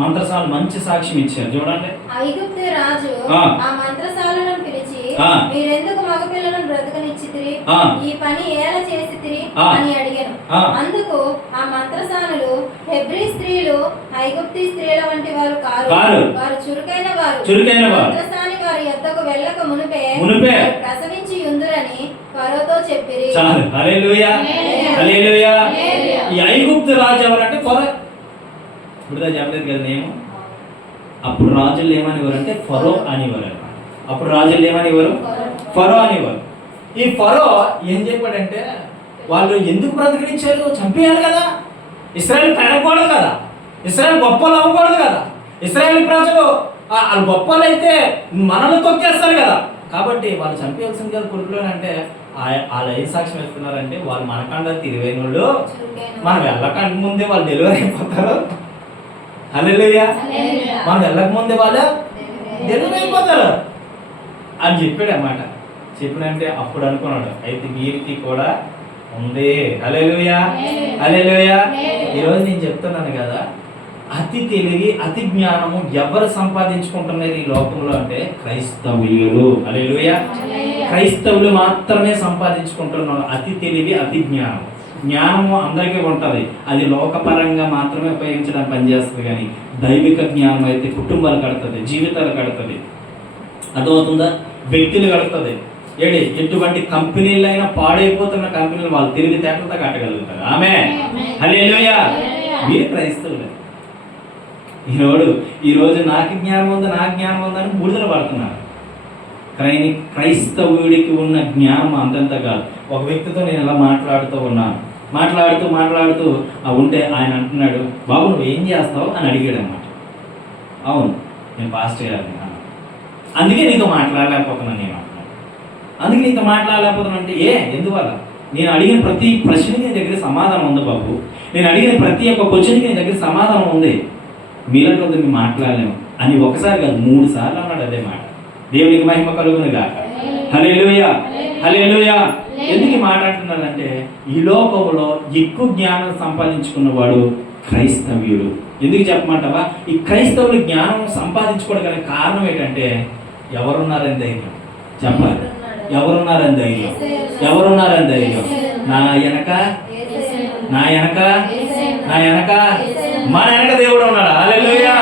మంత్రసానులు మంచి సాక్ష్యం ఇచ్చారు. చూడండి. ఐగుప్తు రాజు ఆ మంత్రసాలను పిలిచి, మీరెందుకు మగపిల్లలను బ్రతకనిచ్చితిరి? ఈ పని ఎలా చేసితిరి అని అడిగాను. అందుకు ఆ మంత్రసానులు, హెబ్రీ స్త్రీలు ఐగుప్తీ స్త్రీల వంటి వారు కారు, వారు చురుకైన వారు, మంత్రసాని వారి యొద్దకు వెళ్ళక మునుపే ప్రసవించి యుందురని ఫరోతో చెప్పిరి. హల్లెలూయా, హల్లెలూయా. ఈ ఐగుప్తు రాజు ఎవరంటే ఫరో. ఇప్పుడు చెప్పలేదు కదా నేను. అప్పుడు రాజులు ఏమనేవారు అంటే ఫరో అనేవారు. ఫరో అనేవారు. ఈ ఫరో ఏం చెప్పాడంటే, వాళ్ళు ఎందుకు బ్రతికించారు? చంపేయాలి కదా, ఇశ్రాయేలు పెరగకూడదు కదా, ఇశ్రాయేలు గొప్పలు అవ్వకూడదు కదా, ఇశ్రాయేలు ప్రజలు వాళ్ళు గొప్పలు అయితే మనల్ని తొక్కేస్తారు కదా, కాబట్టి వాళ్ళు చంపేయాల్సింది కదా కొడుకులు అంటే వాళ్ళు ఏ సాక్ష్యం ఇస్తున్నారంటే వాళ్ళు మనకంటే తిరివైన వాళ్ళు, మనం వెళ్ళకంటే ముందే వాళ్ళు డెలివరీ అయిపోతారు. హల్లెలూయా. మనం వెళ్ళక ముందే వాళ్ళు డెలివరీ అయిపోతారు అని చెప్పాడు అన్నమాట. చెప్పినంటే అప్పుడు అనుకున్నాడు అయితే వీరికి కూడా ఉంది. హల్లెలూయా, హల్లెలూయా. ఈరోజు నేను చెప్తున్నాను కదా, అతి తెలివి అతి జ్ఞానము ఎవరు సంపాదించుకుంటున్నారు ఈ లోకంలో అంటే క్రైస్తవులు. హల్లెలూయా. క్రైస్తవులు మాత్రమే సంపాదించుకుంటున్నారు అతి తెలివి అతి జ్ఞానం. జ్ఞానము అందరికీ ఉంటుంది, అది లోకపరంగా మాత్రమే ఉపయోగించడానికి పనిచేస్తుంది, కానీ దైవిక జ్ఞానం అయితే కుటుంబాలు కడుతుంది, జీవితాలు కడుతుంది. అర్థమవుతుందా? వ్యక్తులు కడుతుంది. ఎటువంటి కంపెనీలైనా పాడైపోతున్న కంపెనీలు వాళ్ళు తెలివితేటలతో కట్టగలుగుతారు. ఆమె హల్లెలూయా. మీరు క్రైస్తవులే. ఈరోజు నాకు జ్ఞానం ఉంది నాకు జ్ఞానం ఉందని బూడిదలు పడుతున్నారు. క్రైస్తవుడికి ఉన్న జ్ఞానం అంతంత కాదు. ఒక వ్యక్తితో నేను ఇలా మాట్లాడుతూ ఉన్నాను, మాట్లాడుతూ ఉంటే ఆయన అంటున్నాడు, బాబు నువ్వు ఏం చేస్తావు అని అడిగాడు అన్నమాట. అవును నేను పాస్టర్ గారిని, అందుకే నీతో మాట్లాడలేకపోతున్నాను నేను అంటున్నాను. అందుకే నీతో మాట్లాడలేకపోతున్నాను అంటే ఎందువల్ల? నేను అడిగిన ప్రతి ప్రశ్నకి నీ దగ్గర సమాధానం ఉంది బాబు, నేను అడిగిన ప్రతి ఒక్క క్వశ్చన్కి నీ దగ్గర సమాధానం ఉంది, మీరంటే మేము మాట్లాడలేము అని ఒకసారి కాదు 3 సార్లు అన్నాడు అదే మాట. దేవునికి మహిమ కలుగును గాక. హల్లెలూయా, హల్లెలూయా. ఎందుకు మాట్లాడుతున్నానంటే ఈ లోకంలో ఎక్కువ జ్ఞానం సంపాదించుకున్నవాడు క్రైస్తవ్యుడు. ఎందుకు చెప్పమంటావా? ఈ క్రైస్తవులు జ్ఞానం సంపాదించుకోవడానికి కారణం ఏంటంటే ఎవరున్నారని ధైర్యం చెప్పాలి. ఎవరున్నారని ధైర్యం, ఎవరున్నారని ధైర్యం. నా వెనక మన వెనక దేవుడు ఉన్నాడు. హల్లెలూయా.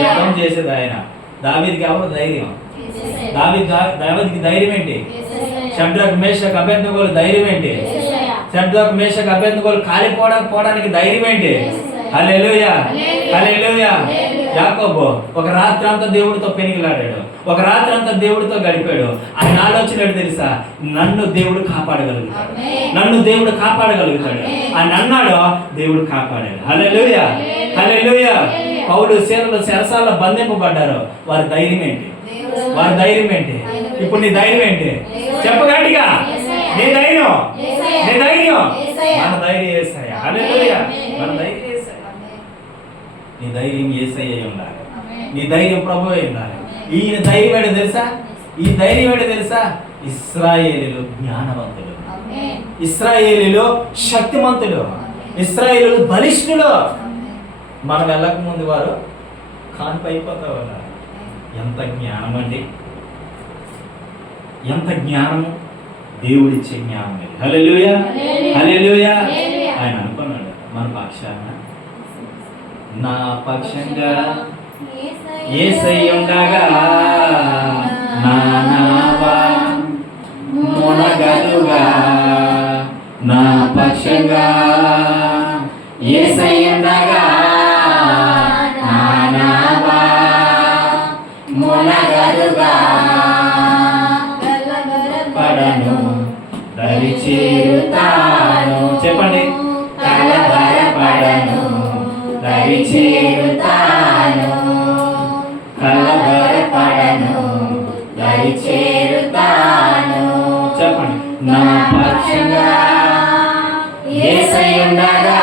యుద్ధం చేసేది ఆయన. దావీదుకి ఎవరు ధైర్యం? దావీదుకి ధైర్యం ఏంటి? షడ్రక్ మేషక్ అబేద్నెగోలు ధైర్యం ఏంటి? షడ్రక్ మేషక్ అబేద్నెగోలు కాలిపోవడానికి ధైర్యం ఏంటి? హల్లెలూయా, హల్లెలూయా. యాకోబు ఒక రాత్రి అంతా దేవుడితో పెనికిలాడాడు, ఒక రాత్రి అంతా దేవుడితో గడిపాడు. ఆయన ఆలోచన ఏంటి తెలుసా? నన్ను దేవుడు కాపాడగలుగుతాడు, నన్ను దేవుడు కాపాడగలుగుతాడు అని అన్నాడు. దేవుడు కాపాడాడు. హల్లెలూయా, హల్లెలూయా. పౌలు శీలలు చెరసాల్లో బంధింపబడ్డారు. వారి ధైర్యం ఏంటి? వారి ధైర్యం ఏంటి? ఇప్పుడు నీ ధైర్యం ఏంటి? చెప్పగట్టిగా. నీ ధైర్యం, నీ ధైర్యం. మన ధైర్యం యేసయ్య. హల్లెలూయా. మన ధైర్యం యేసయ్య. నీ ధైర్యం యేసయ్య ఉండాలి, నీ ధైర్యం ప్రభువే ఉండాలి. ఈయన ధైర్యం ఏంటో తెలుసా? ఈ ధైర్యం ఏంటో తెలుసా? ఇశ్రాయేలీలు జ్ఞానవంతులు, ఇశ్రాయేలీలు శక్తిమంతులు, ఇశ్రాయేలీలు బలిష్ఠులు. మనం వెళ్ళక ముందు వారు కాన్పు అయిపోతా ఉన్నారు. ఎంత జ్ఞానం అండి, ఎంత జ్ఞానము! దేవుడిచ్చే జ్ఞానం. హల్లెలూయా, హల్లెలూయా. ఆయన అనుకున్నాడు మన పక్షాన, నా పక్షంగా యేసయ్య ఉండగా నా నావా మునగదుగా, నా పక్షంగా యేసయ్య ఉండగా నా నావా మునగదుగా, పడను దరి చేరుతాను. చెప్పండి. కలవరపడను దరి చేరుతాను, కలవరపడను దరి చేరుతాను. చెప్పండి. నా పక్షంగా యేసయ్య ఉండగా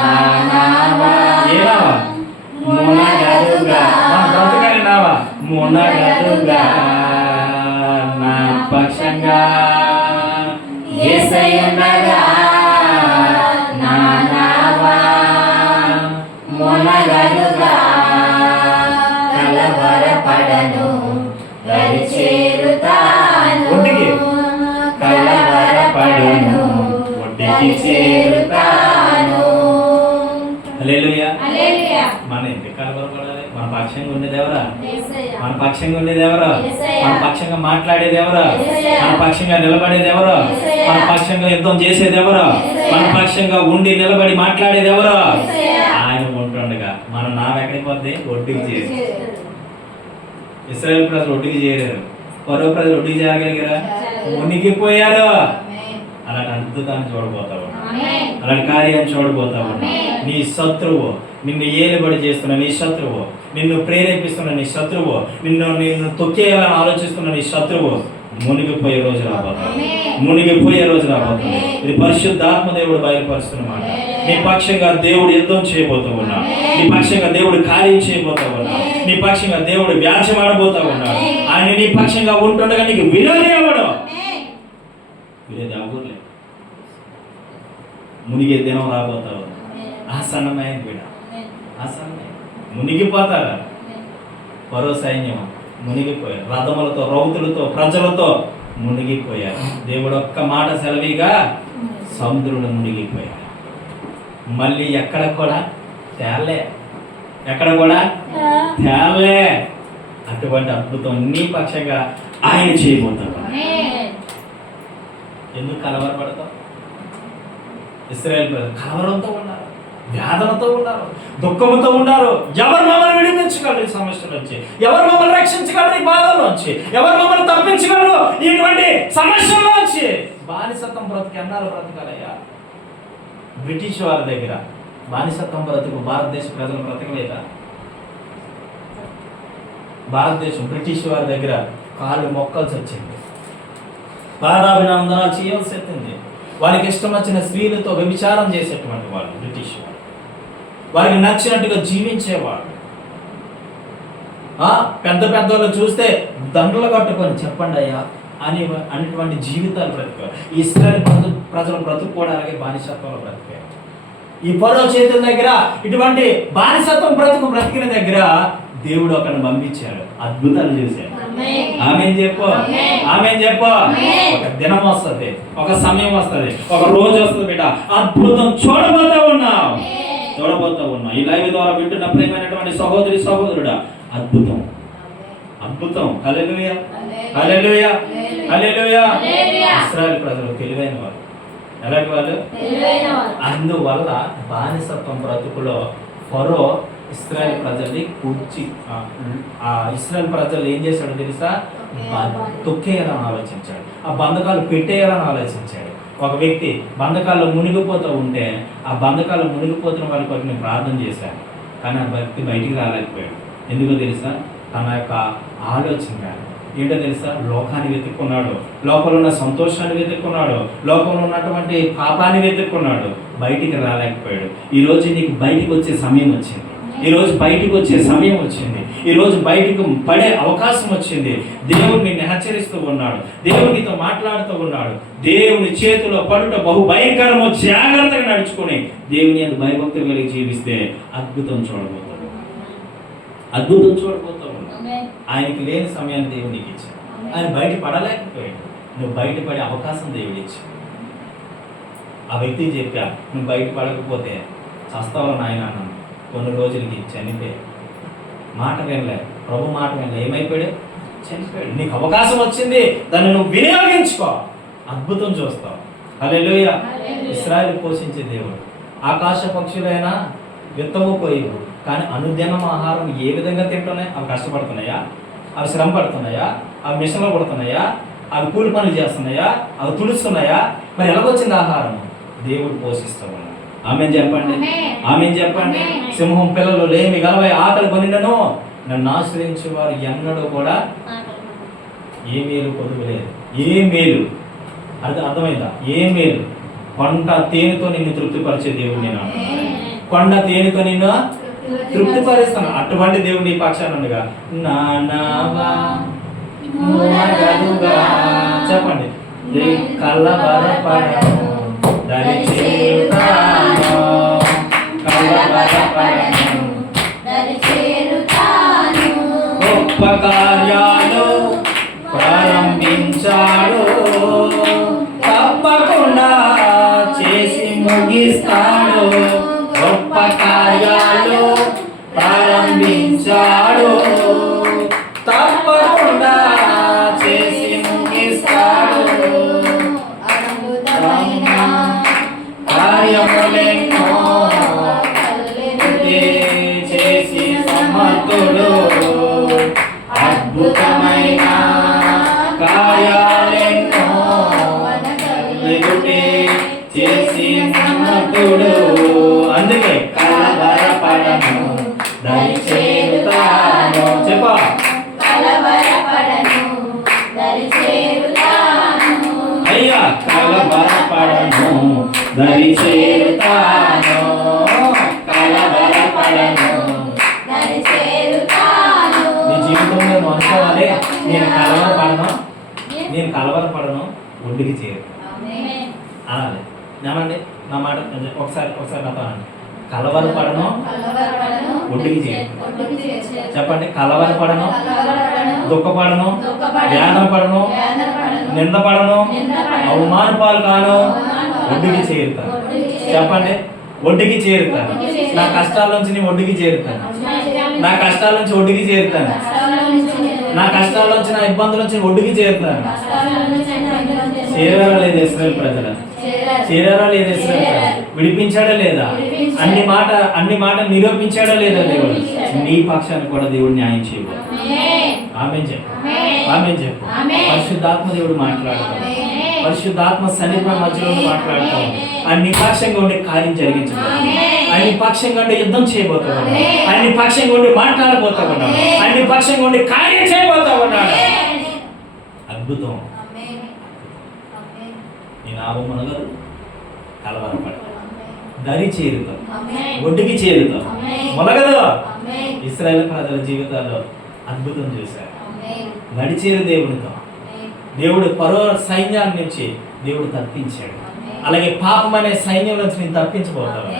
నా నావా మునగదుగా, మన బ్రతుకని నావా మునగదుగా, నా పక్షంగా యేసయ్య ఉండగా నా నావా మునగదుగా, కలవరపడను దరి చేరుతాను, కలవరపడను ఒడ్డుకి చేరుతాను. హల్లెలూయా, హల్లెలూయా. మన ఎందుకు కలవరపడాలి? మన పక్షంగా ఉండేది ఎవరా? మన పక్షంగా ఉండేది ఎవరు? మన పక్షంగా మాట్లాడేది ఎవరు? మన పక్షంగా నిలబడేది ఎవరు? మన పక్షంగా యుద్ధం చేసేది ఎవరు? మన పక్షంగా ఉండి నిలబడి మాట్లాడేది ఎవరు? ఆయన ఉంటుండగా మనం నావెక్కడికి పోతే ఒడ్డుకి చేసి. ఇశ్రాయేలు ప్రజలు ఒడ్డుకి చేయలేరు, పరో ప్రజలు ఒడ్డుకి చేయగలిగారా? మునిగిపోయారు. అలాంటి అద్భుతాన్ని చూడబోతా ఉన్నావు, అలాంటి కార్యాన్ని చూడబోతా ఉన్నావు. నీ శత్రువు, నిన్ను ఏలుబడి చేస్తున్న నీ శత్రువు, నిన్ను ప్రేరేపిస్తున్న నీ శత్రువు, నిన్ను తొక్కేయాలని ఆలోచిస్తున్న నీ శత్రువు మునిగిపోయే రోజు రాబోతుంది, మునిగిపోయే రోజు రాబోతుంది. ఇది పరిశుద్ధాత్మ దేవుడు బయలుపరుస్తున్నమాట. నీ పక్షంగా దేవుడు యుద్ధం చేయబోతూ ఉన్నాడు, నీ పక్షంగా దేవుడు కార్యం చేయబోతూ ఉన్నాడు, నీ పక్షంగా దేవుడు వ్యాజ్యం ఆడబోతూ ఉన్నాడు. ఆయన నీ పక్షంగా ఉంటుండగా నీకు విరోధి అవ్వడు, విరోధి అవ్వలే. మునిగే దినం రాబోతా ఉంది. ఆసన్నమైన బిడ, ఆసన్నమైన మునిగిపోతారా. పరో సైన్యం మునిగిపోయారు, రథములతో రౌతులతో ప్రజలతో మునిగిపోయారు. దేవుడు ఒక్క మాట సెలవిగా సముద్రుడు మునిగిపోయారు. మళ్ళీ ఎక్కడ కూడా తేలే, ఎక్కడ కూడా తేలే. అటువంటి అద్భుతం నీ పక్షంగా ఆయన చేయబోతాడు. ఎందుకు కలవరపడతావు? ఇశ్రాయేలు ప్రజలు కలవరంతో ఉన్నారు, వ్యాధులతో ఉన్నారు, దుఃఖంతో ఉన్నారు. ఎవరు మమ్మల్ని విడిపించగలరు ఈ సమస్య నుంచి? ఎవరు మమ్మల్ని రక్షించగలరు ఈ బాధల నుంచి? ఎవరు మమ్మల్ని తప్పించగలరు ఇటువంటి సమస్యల నుంచి? బానిసత్వం బ్రతుకు ఎన్నాళ్ళు బ్రతకాలయ్యా? బ్రిటిష్ వారి దగ్గర బానిసత్వం బ్రతుకు భారతదేశ ప్రజలు బ్రతకలేదా? భారతదేశం బ్రిటిష్ వారి దగ్గర కాళ్ళు మొక్కల్సి వచ్చింది, పాదాభినందనాలు చేయాల్సి వచ్చింది. వారికి ఇష్టం వచ్చిన స్త్రీలతో వ్యభిచారం చేసేటువంటి వాళ్ళు బ్రిటిష్ వారు, వారికి నచ్చినట్టుగా జీవించేవాళ్ళు. పెద్ద పెద్దవాళ్ళు చూస్తే దండలు కట్టుకొని చెప్పండి అయ్యా అని అనేటువంటి జీవితాలు బ్రతికారు. ఇశ్రాయేలు ప్రజలు బ్రతుకోవడానికి బానిసత్వంలో బ్రతికారు. ఈ ఫరో చేతుల దగ్గర ఇటువంటి బానిసత్వం బ్రతికిన దగ్గర దేవుడు అక్కడ పంపించాడు, అద్భుతాలు చేశాడు. ఆమేన్ చెప్పు, ఆమేన్ చెప్పు. ఒక దినం వస్తుంది, ఒక సమయం వస్తుంది, ఒక రోజు వస్తుంది బిడ్డ, అద్భుతం చూడబోతా ఉన్నావు, చూడబోతా ఉన్నావు. ఈ లైవ్ ద్వారా వింటున్న ప్రియమైనటువంటి సహోదరి సహోదరుడా, అద్భుతం, అద్భుతం. హల్లెలూయా, హల్లెలూయా, హల్లెలూయా. ఇశ్రాయేలు ప్రజలు తెలివైన వాళ్ళు. ఎలాంటి వాళ్ళు? అందువల్ల బానిసత్వం బ్రతుకులో ఫరో ఇశ్రాయేలు ప్రజల్ని కూర్చి, ఆ ఇశ్రాయేలు ప్రజలు ఏం చేశాడో తెలుసా? తొక్కేయాలని ఆలోచించాడు, ఆ బంధకాలు పెట్టేయాలని ఆలోచించాడు. ఒక వ్యక్తి బంధకాల్లో మునిగిపోతూ ఉంటే ఆ బంధకాల్లో మునిగిపోతున్న వాళ్ళ కొరకు నేను ప్రార్థన చేశాను, కానీ ఆ వ్యక్తి బయటికి రాలేకపోయాడు. ఎందుకో తెలుసా? తన యొక్క ఆలోచన ఏంటో తెలుసా? లోకాన్ని వెతుక్కున్నాడు, లోపల ఉన్న సంతోషాన్ని వెతుక్కున్నాడు, లోకంలో ఉన్నటువంటి పాపాన్ని వెతుక్కున్నాడు, బయటికి రాలేకపోయాడు. ఈరోజు నీకు బయటికి వచ్చే సమయం వచ్చింది, ఈరోజు బయటికి వచ్చే సమయం వచ్చింది, ఈరోజు బయటకు పడే అవకాశం వచ్చింది. దేవుడు నిన్ను హెచ్చరిస్తూ ఉన్నాడు, దేవుడు నీతో మాట్లాడుతూ ఉన్నాడు. దేవుని చేతిలో పడుట బహు భయంకరము, జాగ్రత్తగా నడుచుకొని దేవుని యందు భయభక్తులు కలిగి జీవిస్తే అద్భుతం చూడబోతాడు, అద్భుతం చూడబోతాడు. ఆయనకి లేని సమయాన్ని దేవునికి ఇచ్చాడు, ఆయన బయట పడలేకపోయాడు, నువ్వు బయటపడే అవకాశం దేవుడు ఇచ్చాడు. ఆ వ్యక్తికి చెప్పా, నువ్వు బయట పడకపోతే చస్తావు నాయన అన్నాను. కొన్ని రోజులకి చనిపోయాడు, మాట వినలే, ప్రభు మాట వినలే, ఏమైపోయాడు? చనిపోయాడు. నీకు అవకాశం వచ్చింది, దాన్ని నువ్వు వినియోగించుకో, అద్భుతం చూస్తావు. హల్లెలూయా. ఇశ్రాయేలు పోషించే దేవుడు. ఆకాశ పక్షులైనా విత్తము పోయేవు, కానీ అనుదినం ఆహారం ఏ విధంగా తింటున్నాయి? అవి కష్టపడుతున్నాయా? అవి శ్రమ పడుతున్నాయా? అవి మిషన్లో పడుతున్నాయా? అవి కూలి పనులు చేస్తున్నాయా? అవి తుడుస్తున్నాయా? మరి ఎలాగొచ్చింది ఆహారం? దేవుడు పోషిస్తూ ఉన్నాడు. ఆమేన్ చెప్పండి, ఆమేన్ చెప్పండి. సింహం పిల్లలు లేమి గలవై ఆకలి కొనినను నన్ను ఆశ్రయించే వారు ఎన్నడూ కూడా ఏ మేలు పొదుపులేదు. ఏ మేలు అర్థమైందా? ఏ మేలు? కొండ తేనెతో నిన్ను తృప్తిపరిచే దేవుడు నేను, కొండ తేనెతో నిన్ను తృప్తిపరుస్తాను. అటువంటి దేవుడు నీ పక్షాన ఉండగా చెప్పండి, కలవరపడను దరి చేరుతాను, కలవరపడను దరి చేరుతాను. గొప్ప కార్యాలు ప్రారంభించాడు, తప్పకుండా చేసి ముగిస్తాడు. గొప్ప కార్యాలు ప్రారంభించాడు, తప్పకుండా చేసి ముగిస్తాడు. అద్భుతమైన కార్యములెన్నో చేసి సమర్థుడు, అద్భుతమైన కార్యాలెన్నో ఎదుటే దరి చేరుతాను, కలవరపడను. నీ జీవితంలో నువ్వు అనుకోవాలి, నేను కలవరపడను, ఒడ్డుకి చేరుతాను అనాలి. ఏమండి నా మాట ఒకసారి నాతో అనండి. కలవరపడను, ఒడ్డుకి చేరుతాను. చెప్పండి. కలవరపడను, దుఃఖపడను, వేదన పడను, నిందపడను, అవమాన పాలు కాను, ఒడ్డుకి చేరుతాను. చెప్పండి. ఒడ్డుకి చేరుతాను. నా కష్టాల నుంచి నేను ఒడ్డుకి చేరుతాను. నా కష్టాల నుంచి ఒడ్డుకి చేరుతాను. నా కష్టాల నుంచి, నా ఇబ్బందుల నుంచి ఒడ్డుకి చేరుతాను. చేరారా లేదా ఇశ్రాయేలు ప్రజల? చేరారా లేదా ఇశ్రాయేలు ప్రజలు? విడిపించాడా లేదా? అన్ని మాట నిరూపించాడా లేదా దేవుడు? నీ పక్షాన్ని కూడా దేవుడు న్యాయం చేయబోదు. ఆమేన్ చెప్పు. పరిశుద్ధాత్మ దేవుడు మాట్లాడతాడు. పరిశుద్ధాత్మ సన్నిధానం మధ్యలో మాట్లాడతాడు. అన్ని పక్షంగా ఉండే కార్యం జరిగించబోతున్నాడు. అన్ని పక్షంగా ఉండే యుద్ధం చేయబోతున్నాడు. అన్ని పక్షంగా ఉండి మాట్లాడబోతా ఉన్నాడు. అన్ని పక్షంగా ఉండి కార్యం చేయబోతా ఉన్నాడు. అద్భుతం. నీ నామం మునగదు, కలవరపడదు, దరి చేరుతాం, ఒడ్డుకి చేరుతాం, మునగదు. ఇశ్రాయేలు ప్రజల జీవితాల్లో అద్భుతం చేశారు. నడిచేరు దేవుడితో దేవుడు ఫరో సైన్యాన్ని నుంచి దేవుడు తప్పించాడు. అలాగే పాపం అనే సైన్యం నుంచి నేను తప్పించబోతాను.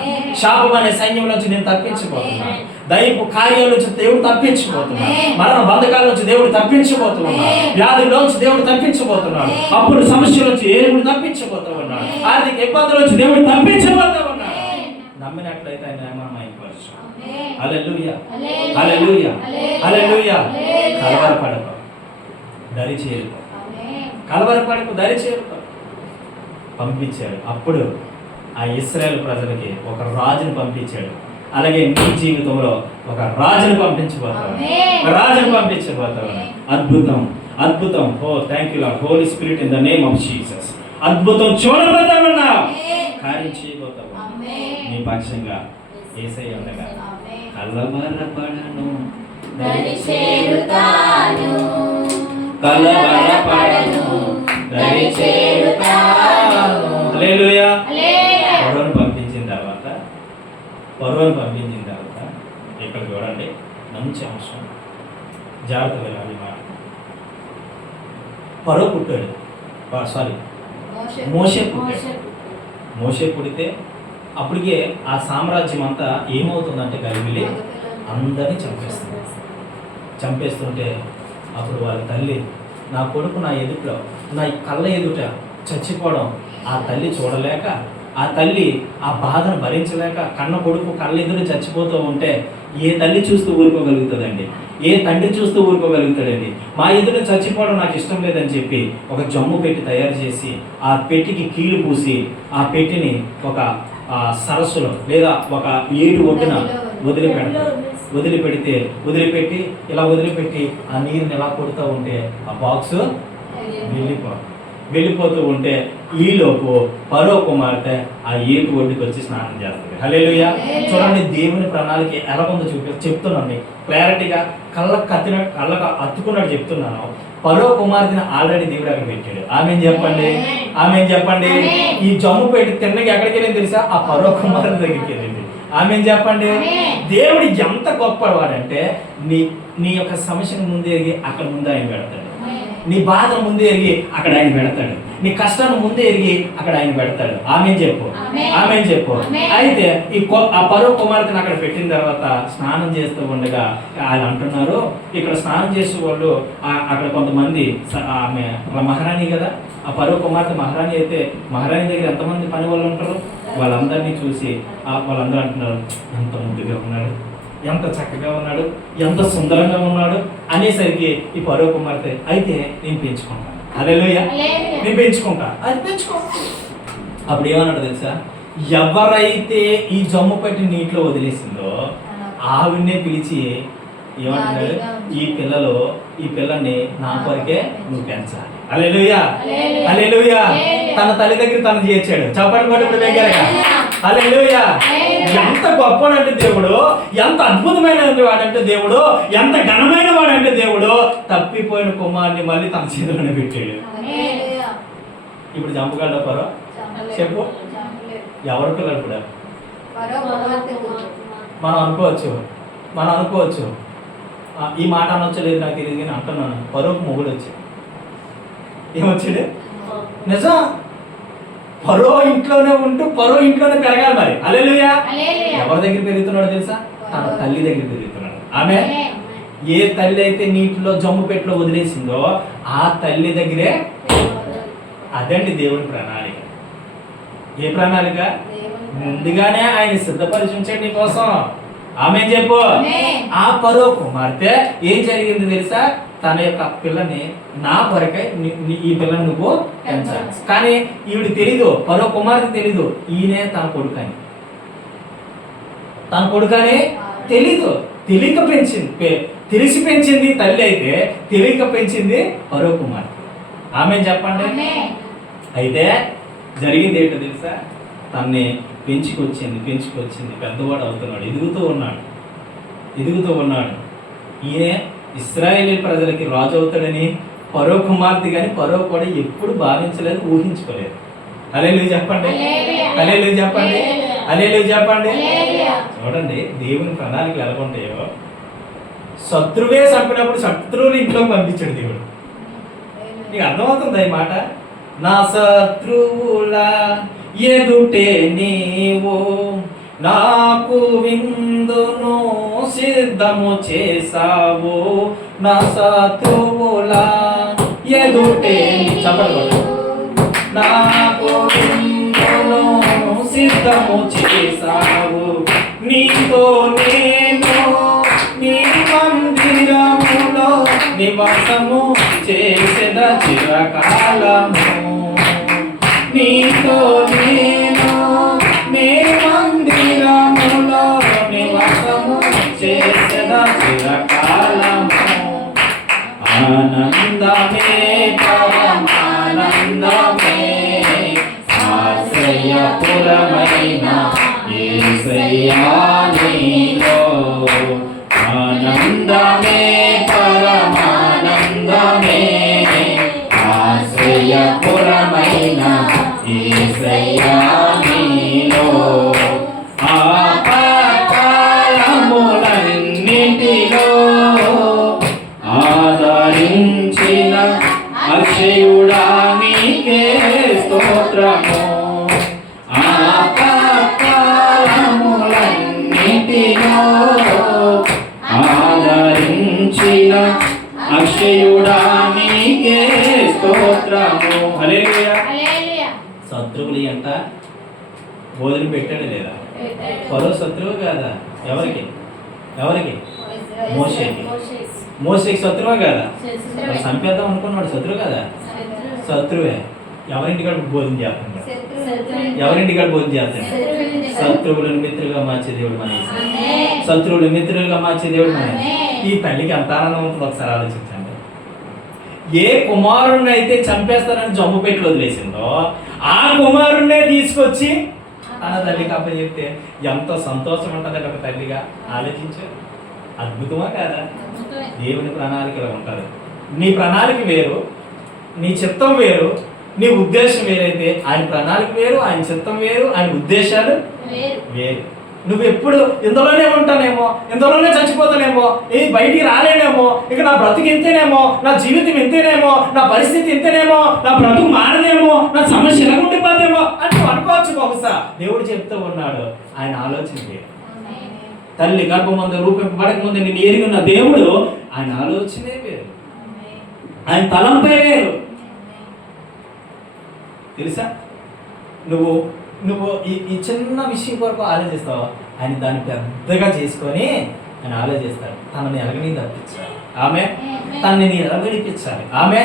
శాపం అనే సైన్యం నుంచి నేను తప్పించబోతున్నాను. దైవ కార్యాల నుంచి దేవుడు తప్పించబోతున్నాడు. మరణ బంధకాల నుంచి దేవుడు తప్పించబోతున్నాడు. వ్యాధుల నుంచి దేవుడు తప్పించబోతున్నాడు. అప్పుడు సమస్యల నుంచి దేవుడు తప్పించబోతూ ఉన్నాడు. ఆర్థిక ఇబ్బందుల నుంచి దేవుడు తప్పించబోతూ ఉన్నాడు. నమ్మినట్లయితే ఆయన మనం అయిపోవచ్చు. హల్లెలూయా, హల్లెలూయా, హల్లెలూయా. కలవరపడకు, దరి చేరుకో. కలవరపడకు, దరి చేరుకో. పంపించాడు. అప్పుడు ఆ ఇశ్రాయేలు ప్రజలకి ఒక రాజుని పంపించాడు. అలాగే నీ జీవితంలో ఒక రాజుని పంపించబోతావు. అద్భుతం, అద్భుతం. Oh thank you Lord, Holy Spirit in the name of Jesus. అద్భుతం చూడబోతావన్నా, కార్యం చేయబోతావు. నీ పక్షంగా యేసయ్య ఉండగా కలవరపడను, దరి చేరుతాను, కలవరపడను, దరి చేరుతాను. హల్లెలూయా. ఫరోను పంపించిన తర్వాత ఇక్కడ చూడండి, మంచి అంశం, జాగ్రత్త వినాలి మాట. ఫరో పుట్టాడు, మోషే పుడితే అప్పటికే ఆ సామ్రాజ్యం అంతా ఏమవుతుందంటే గలిబిలి అందరినీ చంపేస్తుంటే అప్పుడు వాళ్ళ తల్లి, నా కొడుకు నా ఎదుట, నా కళ్ళ ఎదుట చచ్చిపోవడం ఆ తల్లి చూడలేక, ఆ తల్లి ఆ బాధను భరించలేక, కన్న కొడుకు కళ్ళ ఎదురు చచ్చిపోతూ ఉంటే ఏ తల్లి చూస్తూ ఊరుకోగలుగుతుందండి? ఏ తండ్రి చూస్తూ ఊరుకోగలుగుతాడండి? మా ఎదురు చచ్చిపోవడం నాకు ఇష్టం లేదని చెప్పి ఒక జమ్ము పెట్టి తయారు చేసి ఆ పెట్టికి కీలు పూసి ఆ పెట్టిని ఒక సరస్సులో లేదా ఒక ఏడు ఒడ్డున వదిలిపెట్టి ఆ నీరుని ఎలా కొడుతూ ఉంటే ఆ బాక్స్ వెళ్ళిపోతూ ఉంటే ఈలోపు ఫరో కుమార్తె ఆ ఏటు ఒడ్డుకి వచ్చి స్నానం చేస్తుంది. హల్లెలూయా. చూడండి, దేవుని ప్రణాళిక ఎలా ఉందో చెప్తున్నాను క్లారిటీగా, కళ్ళకు అత్తుకున్నట్టు చెప్తున్నాను. ఫరో కుమార్తెని ఆల్రెడీ దేవుడు అక్కడ పెట్టాడు. ఆమెన్ చెప్పండి. ఈ జమ్ము పెట్టి తిన్నకి ఎక్కడికి వెళ్ళింది తెలుసా? ఆ ఫరో కుమార్తె దగ్గరికి వెళ్ళింది. ఆమెన్ చెప్పండి. దేవుడు ఎంత గొప్పవాడంటే నీ యొక్క సమస్యను ముందే ఎరిగి అక్కడ ముందే ఆయన పెడతాడు. నీ బాధను ముందే ఎరిగి అక్కడ ఆయన పెడతాడు. నీ కష్టాన్ని ముందే ఎరిగి అక్కడ ఆయన పెడతాడు. ఆమెన్ చెప్పు. అయితే ఆ ఫరో కుమార్తెను అక్కడ పెట్టిన తర్వాత స్నానం చేస్తూ ఉండగా ఆయన అంటున్నారు, ఇక్కడ స్నానం చేసే వాళ్ళు అక్కడ కొంతమంది, ఆమె మహారాణి కదా, ఆ ఫరో కుమార్తె మహారాణి అయితే మహారాణి దగ్గర ఎంతమంది పని వాళ్ళు ఉంటారు, వాళ్ళందరినీ చూసి వాళ్ళందరూ అంటున్నారు, ఎంత ముద్దుగా ఉన్నాడు, ఎంత చక్కగా ఉన్నాడు, ఎంత సుందరంగా ఉన్నాడు అనేసరికి ఈ ఫరో కుమార్తె, అయితే నేను పెంచుకుంటాను. హల్లెలూయా. నేను పెంచుకుంటా. అది పెంచుకో. అప్పుడు ఏమన్నాడు తెలుసా? ఎవరైతే ఈ జమ్ము పెట్టి నీటిలో వదిలేసిందో ఆవిడనే పిలిచి ఏమంటున్నాడు? ఈ పిల్లని నా కొరకే నువ్వు పెంచాలి. హల్లెలూయా. తన తల్లి దగ్గర తను చేర్చాడు. చెప్పండి కూడా ఇప్పుడు దగ్గరగా. హల్లెలూయా. ఎంత గొప్పడంటే దేవుడు, ఎంత అద్భుతమైన వాడంటే దేవుడు, ఎంత ఘనమైన వాడంటే దేవుడు, తప్పిపోయిన కుమారుని మళ్ళీ తన చేతిలోనే పెట్టాడు. ఇప్పుడు చంపగలరా? చెప్పు. ఎవరితో కలుపుడా? ఫరో కుమార్తె కూతురు. మనం అనుకోవచ్చు ఈ మాట అనొచ్చో లేదు నాకు తెలియదు కానీ అంటున్నాను. ఫరోకు మొగుడు వచ్చాడు. ఏమొచ్చాడు? నిజం. ఫరో ఇంట్లోనే ఉంటూ ఫరో ఇంట్లోనే పెరగాలి మరి. హల్లెలూయా. ఎవరి దగ్గర పెరుగుతున్నాడో తెలుసా? తన తల్లి దగ్గర పెరుగుతున్నాడు. ఆమె ఏ తల్లి అయితే నీటిలో జమ్ము పెట్టిలో వదిలేసిందో ఆ తల్లి దగ్గరే. అదండి దేవుని ప్రణాళిక. ఏ ప్రణాళిక? ముందుగానే ఆయన సిద్ధపరిచి ఉంచాడు నీ కోసం. ఆమె చెప్పు. ఆ ఫరో కుమార్తె ఏం జరిగింది తెలుసా? తన యొక్క పిల్లని నా కొరకై ఈ పిల్లని నువ్వు పెంచాలి. కానీ ఈవిడ తెలీదు, ఫరో కుమార్తె తెలీదు ఈయనే తన కొడుకని తెలీదు. తెలియక పెంచింది, తెలిసి పెంచింది తల్లి అయితే, తెలియక పెంచింది ఫరో కుమార్తె. ఆమె చెప్పండి. అయితే జరిగింది ఏంటో తెలుసా? తన్ని పెంచుకొచ్చింది, పెద్దవాడు అవుతున్నాడు, ఎదుగుతూ ఉన్నాడు. ఈయనే ఇశ్రాయేలీ ప్రజలకి రాజు అవుతాడని ఫరో కుమార్తె కానీ ఫరో కూడా ఎప్పుడు భావించలేదు, ఊహించుకోలేదు. హల్లెలూయా చెప్పండి. హల్లెలూయా చెప్పండి. హల్లెలూయా చెప్పండి. చూడండి దేవుని ప్రణాళికలు ఎలా ఉంటాయో. శత్రువే చంపినప్పుడు శత్రువుని ఇంట్లోకి పంపించాడు దేవుడు. నీకు అర్థమవుతుందా ఈ మాట? నా శత్రువుల ఎదుటే నీవు నాకు విందును సిద్ధము చేసావు. నా శత్రువుల ఎదుటే చెప్పండి. నాకు విందును సిద్ధము చేసావు. నీతో నేను నీ మందిరములో నివాసము చేసేద చిరకాలము. నీతో నేను నీ మందిరములో నివాసము చేసేద చిరకాలము. ఆనందమే పరమానందమే ఆశ్రయపురమైన యేసయ్యా నీలో. ఆనందమే పరమానందమే ఆశ్రయపురమైన యేసయ్యా నీలో. ఆపత్కాలములన్నిటిలో ఆదరించిన అక్షయుడా నీకే స్తోత్రము. ఆపత్కాలములన్నిటిలో ఆదరించిన అక్షయుడా నీకే స్తోత్రము. హల్లెలూయా. శత్రువులు అంట బోధన పెట్టాడు లేదా? ఫరో శత్రువు కాదా? ఎవరికి? మోషేకి శత్రువే కదా? చంపేద్దాం అనుకున్నాడు, శత్రువు కదా? శత్రువే. ఎవరింటికాడ బోధన చేస్తున్నాడు? శత్రువులను మిత్రులుగా మార్చే దేవుడు మన ఈ తల్లికి ఎంత ఆనందం ఉంటుంది ఒకసారి ఆలోచించండి. ఏ కుమారుణ్ణి అయితే చంపేస్తారని జమ్ము పెట్టి వదిలేసిందో ఆ కుమారుణ్ణే తీసుకొచ్చి తన తల్లికి అప్పచెప్తే ఎంత సంతోషం ఉంటుందండి ఒక తల్లిగా. ఆలోచించు. అద్భుతమా కాదా? దేవుని ప్రణాళికలు ఉంటారు. నీ ప్రణాళిక వేరు, నీ చిత్తం వేరు, నీ ఉద్దేశం వేరైతే ఆయన ప్రణాళిక వేరు, ఆయన చిత్తం వేరు, ఆయన ఉద్దేశాలు వేరు. నువ్వు ఎప్పుడు ఇందులోనే ఉంటానేమో, ఇందులోనే చచ్చిపోతానేమో, బయటికి రాలేనేమో, ఇక నా బ్రతుకు ఇంతేనేమో, నా జీవితం ఇంతేనేమో, నా పరిస్థితి ఇంతేనేమో, నా బ్రతుకు మారదేమో, నా సమస్య ఎలా ఉండిపోదేమో అని అనుకోవచ్చు. బహుశా దేవుడు చెప్తూ ఉన్నాడు. ఆయన ఆలోచన వేరు. తల్లి గర్భమందు రూపింపబడక ముందు నేను ఎరిగి ఉన్న దేవుడు ఆయన ఆలోచనే వేరు, ఆయన తలంపై వేరు. తెలుసా? నువ్వు ఈ చిన్న విషయం కొరకు ఆలోచిస్తావు, ఆయన దాన్ని పెద్దగా చేసుకొని ఆయన ఆలోచిస్తాడు. తనని ఎలగని తప్పించాలి, ఆమె తనని ఎలగనిపించాలి, ఆమె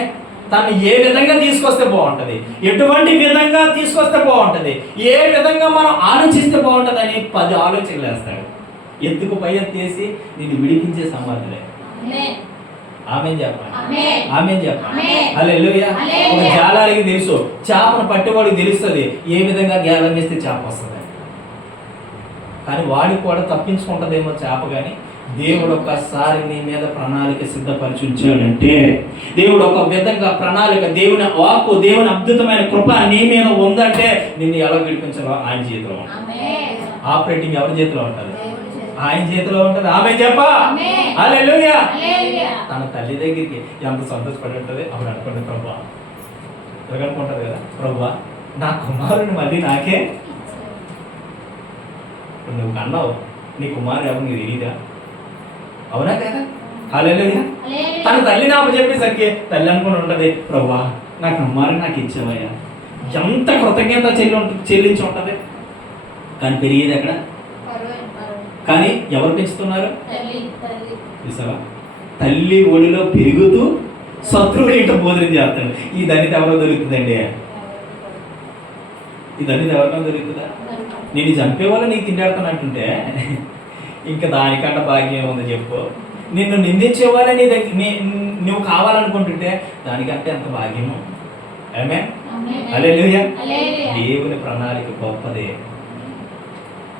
తనని ఏ విధంగా తీసుకొస్తే బాగుంటుంది, ఎటువంటి విధంగా తీసుకొస్తే బాగుంటుంది, ఏ విధంగా మనం ఆలోచిస్తే బాగుంటుంది అని 10 ఆలోచనలు వేస్తాడు. ఎత్తుకు పై ఎత్తేసి నిన్ను విడిపించే సమర్థులే. ఆమేన్ చెప్పండి. హల్లెలూయా. ఒక జాలానికి తెలుసు, చేపను పట్టేవాడికి తెలుస్తుంది ఏ విధంగా గేలం వేస్తే చేప వస్తుంది. కానీ వాడికి కూడా తప్పించుకుంటుందేమో చేప, కానీ దేవుడు ఒక్కసారి నీ మీద ప్రణాళిక సిద్ధపరిచి ఉంచాడంటే, దేవుడు ఒక విధంగా ప్రణాళిక, దేవుని వాక్కు, దేవుని అద్భుతమైన కృప నీ మీద ఉందంటే నిన్ను ఎలా విడిపించాలో ఆయన చేతిలో ఉంటుంది. ఆపరేటింగ్ ఎవరి చేతిలో ఉంటుంది? ఆయన చేతిలో ఉంటుంది. ఆమె చెప్పా హల్లెలూయా. తన తల్లి దగ్గరికి ఎంత సంతోషపడి ఉంటుంది అప్పుడు అనుకోండి, ప్రభువా అనుకుంటుంది కదా, ప్రభువా నా కుమారుని మళ్ళీ నాకే. నువ్వు కన్నావు, నీ కుమారుడు ఎవరు నీకు తెలియదా? అవునా కదా? హల్లెలూయా. తన తల్లిని అప్పచెప్పేసరికి తల్లి అనుకుని ఉంటుంది, ప్రభువా నా కుమారుని నాకు ఇచ్చావయ్యా. ఎంత కృతజ్ఞత చెల్లించి ఉంటుంది. కానీ పెరిగేది ఎక్కడ? కానీ ఎవరు పెంచుతున్నారు? చూసావా? తల్లి ఒడిలో పెరుగుతూ శత్రువులు ఏంటో భోజనం చేస్తాడు. ఈ ధన్యత ఎవరో దొరుకుతుందండి? ఈ ధన్యత ఎవరికో దొరుకుతుందా? నేను చంపేవాళ్ళు నీకు తిండాడుతానంటుంటే ఇంకా దానికంటే భాగ్యం ఏముంది చెప్పు. నిన్ను నిందించే వాళ్ళే నీ దగ్గర నువ్వు కావాలనుకుంటుంటే దానికంటే ఎంత భాగ్యము. ఆమేన్. హల్లెలూయా. దేవుని ప్రణాళిక గొప్పదే.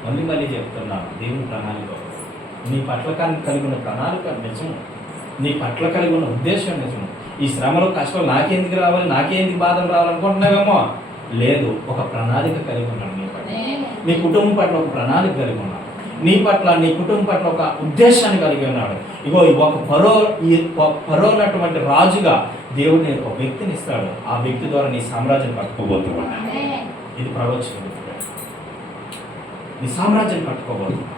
మళ్ళీ చెప్తున్నా, దేవుని ప్రణాళిక నీ పట్ల కలిగి ఉన్న ప్రణాళిక నిజం, నీ పట్ల కలిగి ఉన్న ఉద్దేశం నిజం. ఈ శ్రమలు కష్టాలు నాకెందుకు రావాలి, నాకెందుకు బాధలు రావాలనుకుంటున్నావేమో. లేదు, ఒక ప్రణాళిక కలిగి ఉన్నాడు నీ పట్ల. నీ కుటుంబం పట్ల ఒక ప్రణాళిక కలిగి ఉన్నాడు. నీ పట్ల, నీ కుటుంబం పట్ల ఒక ఉద్దేశాన్ని కలిగి ఉన్నాడు. ఇగో ఒక ఫరో అన్నటువంటి రాజుగా దేవుడు నేను ఒక వ్యక్తిని ఇస్తాడు. ఆ వ్యక్తి ద్వారా నీ సామ్రాజ్యం కట్టుకోబోతున్నాడు. ఇది ప్రవచనం. నీ సామ్రాజ్యం కట్టుకోబోతున్నావు.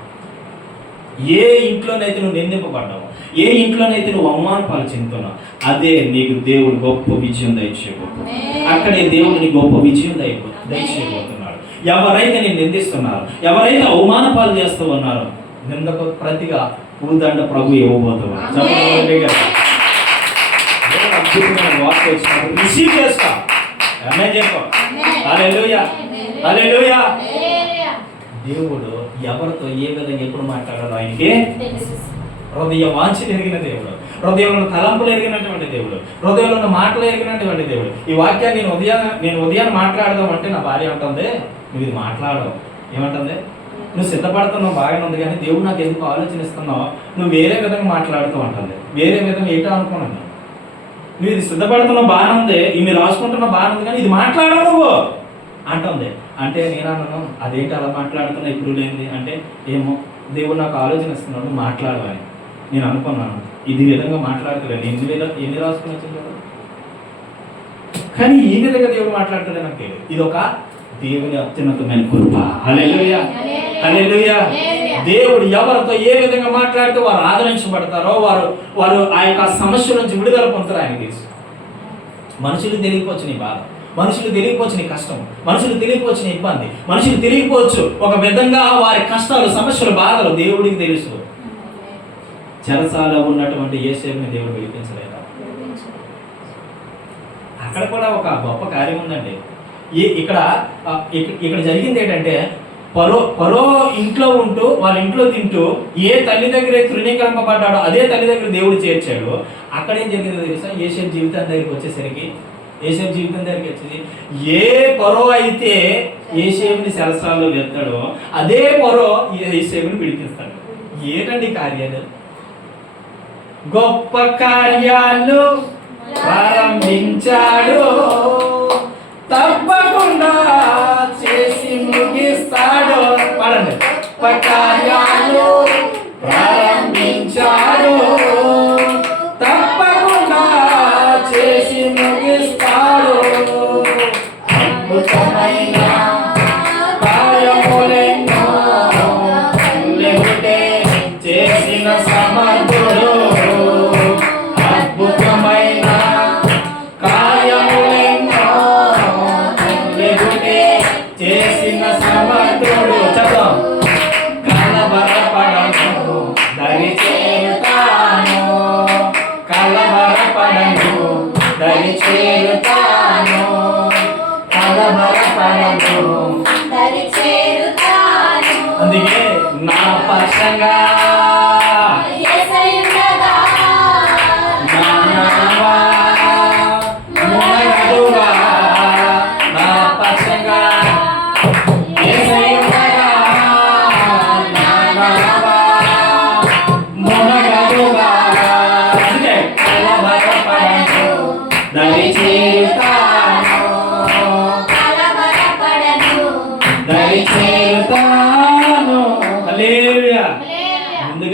ఏ ఇంట్లోనైతే నువ్వు నిందింపబడ్డావు, ఏ ఇంట్లోనైతే నువ్వు అవమాన పాలు చెందుతున్నావు, అదే నీకు దేవుడు గొప్ప విజయం దయచేయబోతున్నాడు. అక్కడే దేవుడు నీ గొప్ప విజయం దయచేయబోతున్నాడు. ఎవరైతే నేను నిందిస్తున్నారో, ఎవరైతే అవమాన పాలు చేస్తూ ఉన్నారో, నిందకు ప్రతిగా పూదండ ప్రభు ఇవ్వబోతున్నాడు. అద్భుతమైన వార్త వచ్చినప్పుడు రిసీవ్ చేసుకో. ఆమేన్ చెప్పు. హల్లెలూయా. హల్లెలూయా. దేవుడు ఎవరితో ఏ విధంగా ఎప్పుడు మాట్లాడాలో ఆయనకే హృదయ వాంఛలు ఎరిగిన దేవుడు, హృదయంలో తలంపులు ఎరిగినటువంటి దేవుడు, హృదయంలో మాటలు ఎరిగినటువంటి దేవుడు. ఈ వాక్యాన్ని నేను ఉదయాన్ని మాట్లాడదాం అంటే నా భార్య అంటుంది, నువ్వు ఇది మాట్లాడవు. ఏమంటుంది? నువ్వు సిద్ధపడుతున్నావు బాగానే ఉంది, కానీ దేవుడు నాకు ఎందుకు ఆలోచనిస్తున్నావు, నువ్వు వేరే విధంగా మాట్లాడుతూ ఉంటుంది. వేరే విధంగా ఏంటో అనుకున్నాను. నువ్వు ఇది సిద్ధపడుతున్నావు బాగానే ఉంది, ఇవి రాసుకుంటున్నావు బాగానే ఉంది, కానీ ఇది మాట్లాడవు నువ్వు అంటుంది. అంటే నేను అన్నాను, అదేంటి అలా మాట్లాడుతున్నా ఇప్పుడు లేనిది అంటే, ఏమో దేవుడు నాకు ఆలోచన ఇస్తున్నాడు, నువ్వు మాట్లాడవని నేను అనుకున్నాను. ఇది విధంగా మాట్లాడతలేను. ఎన్ని రాసుకుని వచ్చింది కదా, కానీ ఈ విధంగా దేవుడు మాట్లాడతాడే నాకు తెలియదు. ఇది ఒక దేవుని అత్యున్నతమైన కృప. హల్లెలూయా. హల్లెలూయా. దేవుడు ఎవరితో ఏ విధంగా మాట్లాడితే వారు ఆదరించబడతారో, వారు ఆ యొక్క సమస్య నుంచి విడుదల పొందుతారు ఆయన తెలుసు. మనుషులు తెలియకపోవచ్చు నీ బాధ, మనుషులు తెలియకపోవచ్చు నీ కష్టం, మనుషులు తెలియకపోవచ్చు నీ ఇబ్బంది, మనుషులు తెలియకపోవచ్చు ఒక విధంగా వారి కష్టాలు, సమస్యలు, బాధలు దేవుడికి తెలుసు. చెరసాల ఉన్నటువంటి యోసేపుని దేవుడు విడిపించలేదా? అక్కడ కూడా ఒక గొప్ప కార్యం ఉందండి. ఇక్కడ జరిగింది ఏంటంటే, పరో ఇంట్లో ఉంటూ వాళ్ళ ఇంట్లో తింటూ ఏ తల్లి దగ్గర తృణీకరింపబడ్డాడో అదే తల్లి దగ్గర దేవుడు చేర్చాడు. అక్కడేం జరిగిందో తెలుసా? యోసేపు జీవితం దగ్గరికి వచ్చేసరికి, యోసేపు జీవితం దగ్గరికి వచ్చేది, ఏ పరో అయితే యోసేపుని చెరసాలలో వెళ్తాడో అదే పరో యోసేపుని విడిపిస్తాడు. ఏంటండి కార్యాలు? గొప్ప కార్యాలు ప్రారంభించాడు, తప్పకుండా చేసి ముగిస్తాడు. పడండి. గొప్ప కార్యాలు ప్రారంభించాడు, తప్పకుండా చేసి ముగిస్తాడు. అద్భుతమైన కార్యములెన్నో లేకుంటే చేసిన సమర్థుడు. అద్భుతమైన కార్యములెన్నో లేకుంటే చేసిన సమర్థుడు. చదువు. కలవరపడను దరి చేరుతాను, కలవరపడను దరి చేరుతాను, కలవరపడను దరి చేరుతాను. అందుకే నా పక్షంగా యేసయ్యుండగా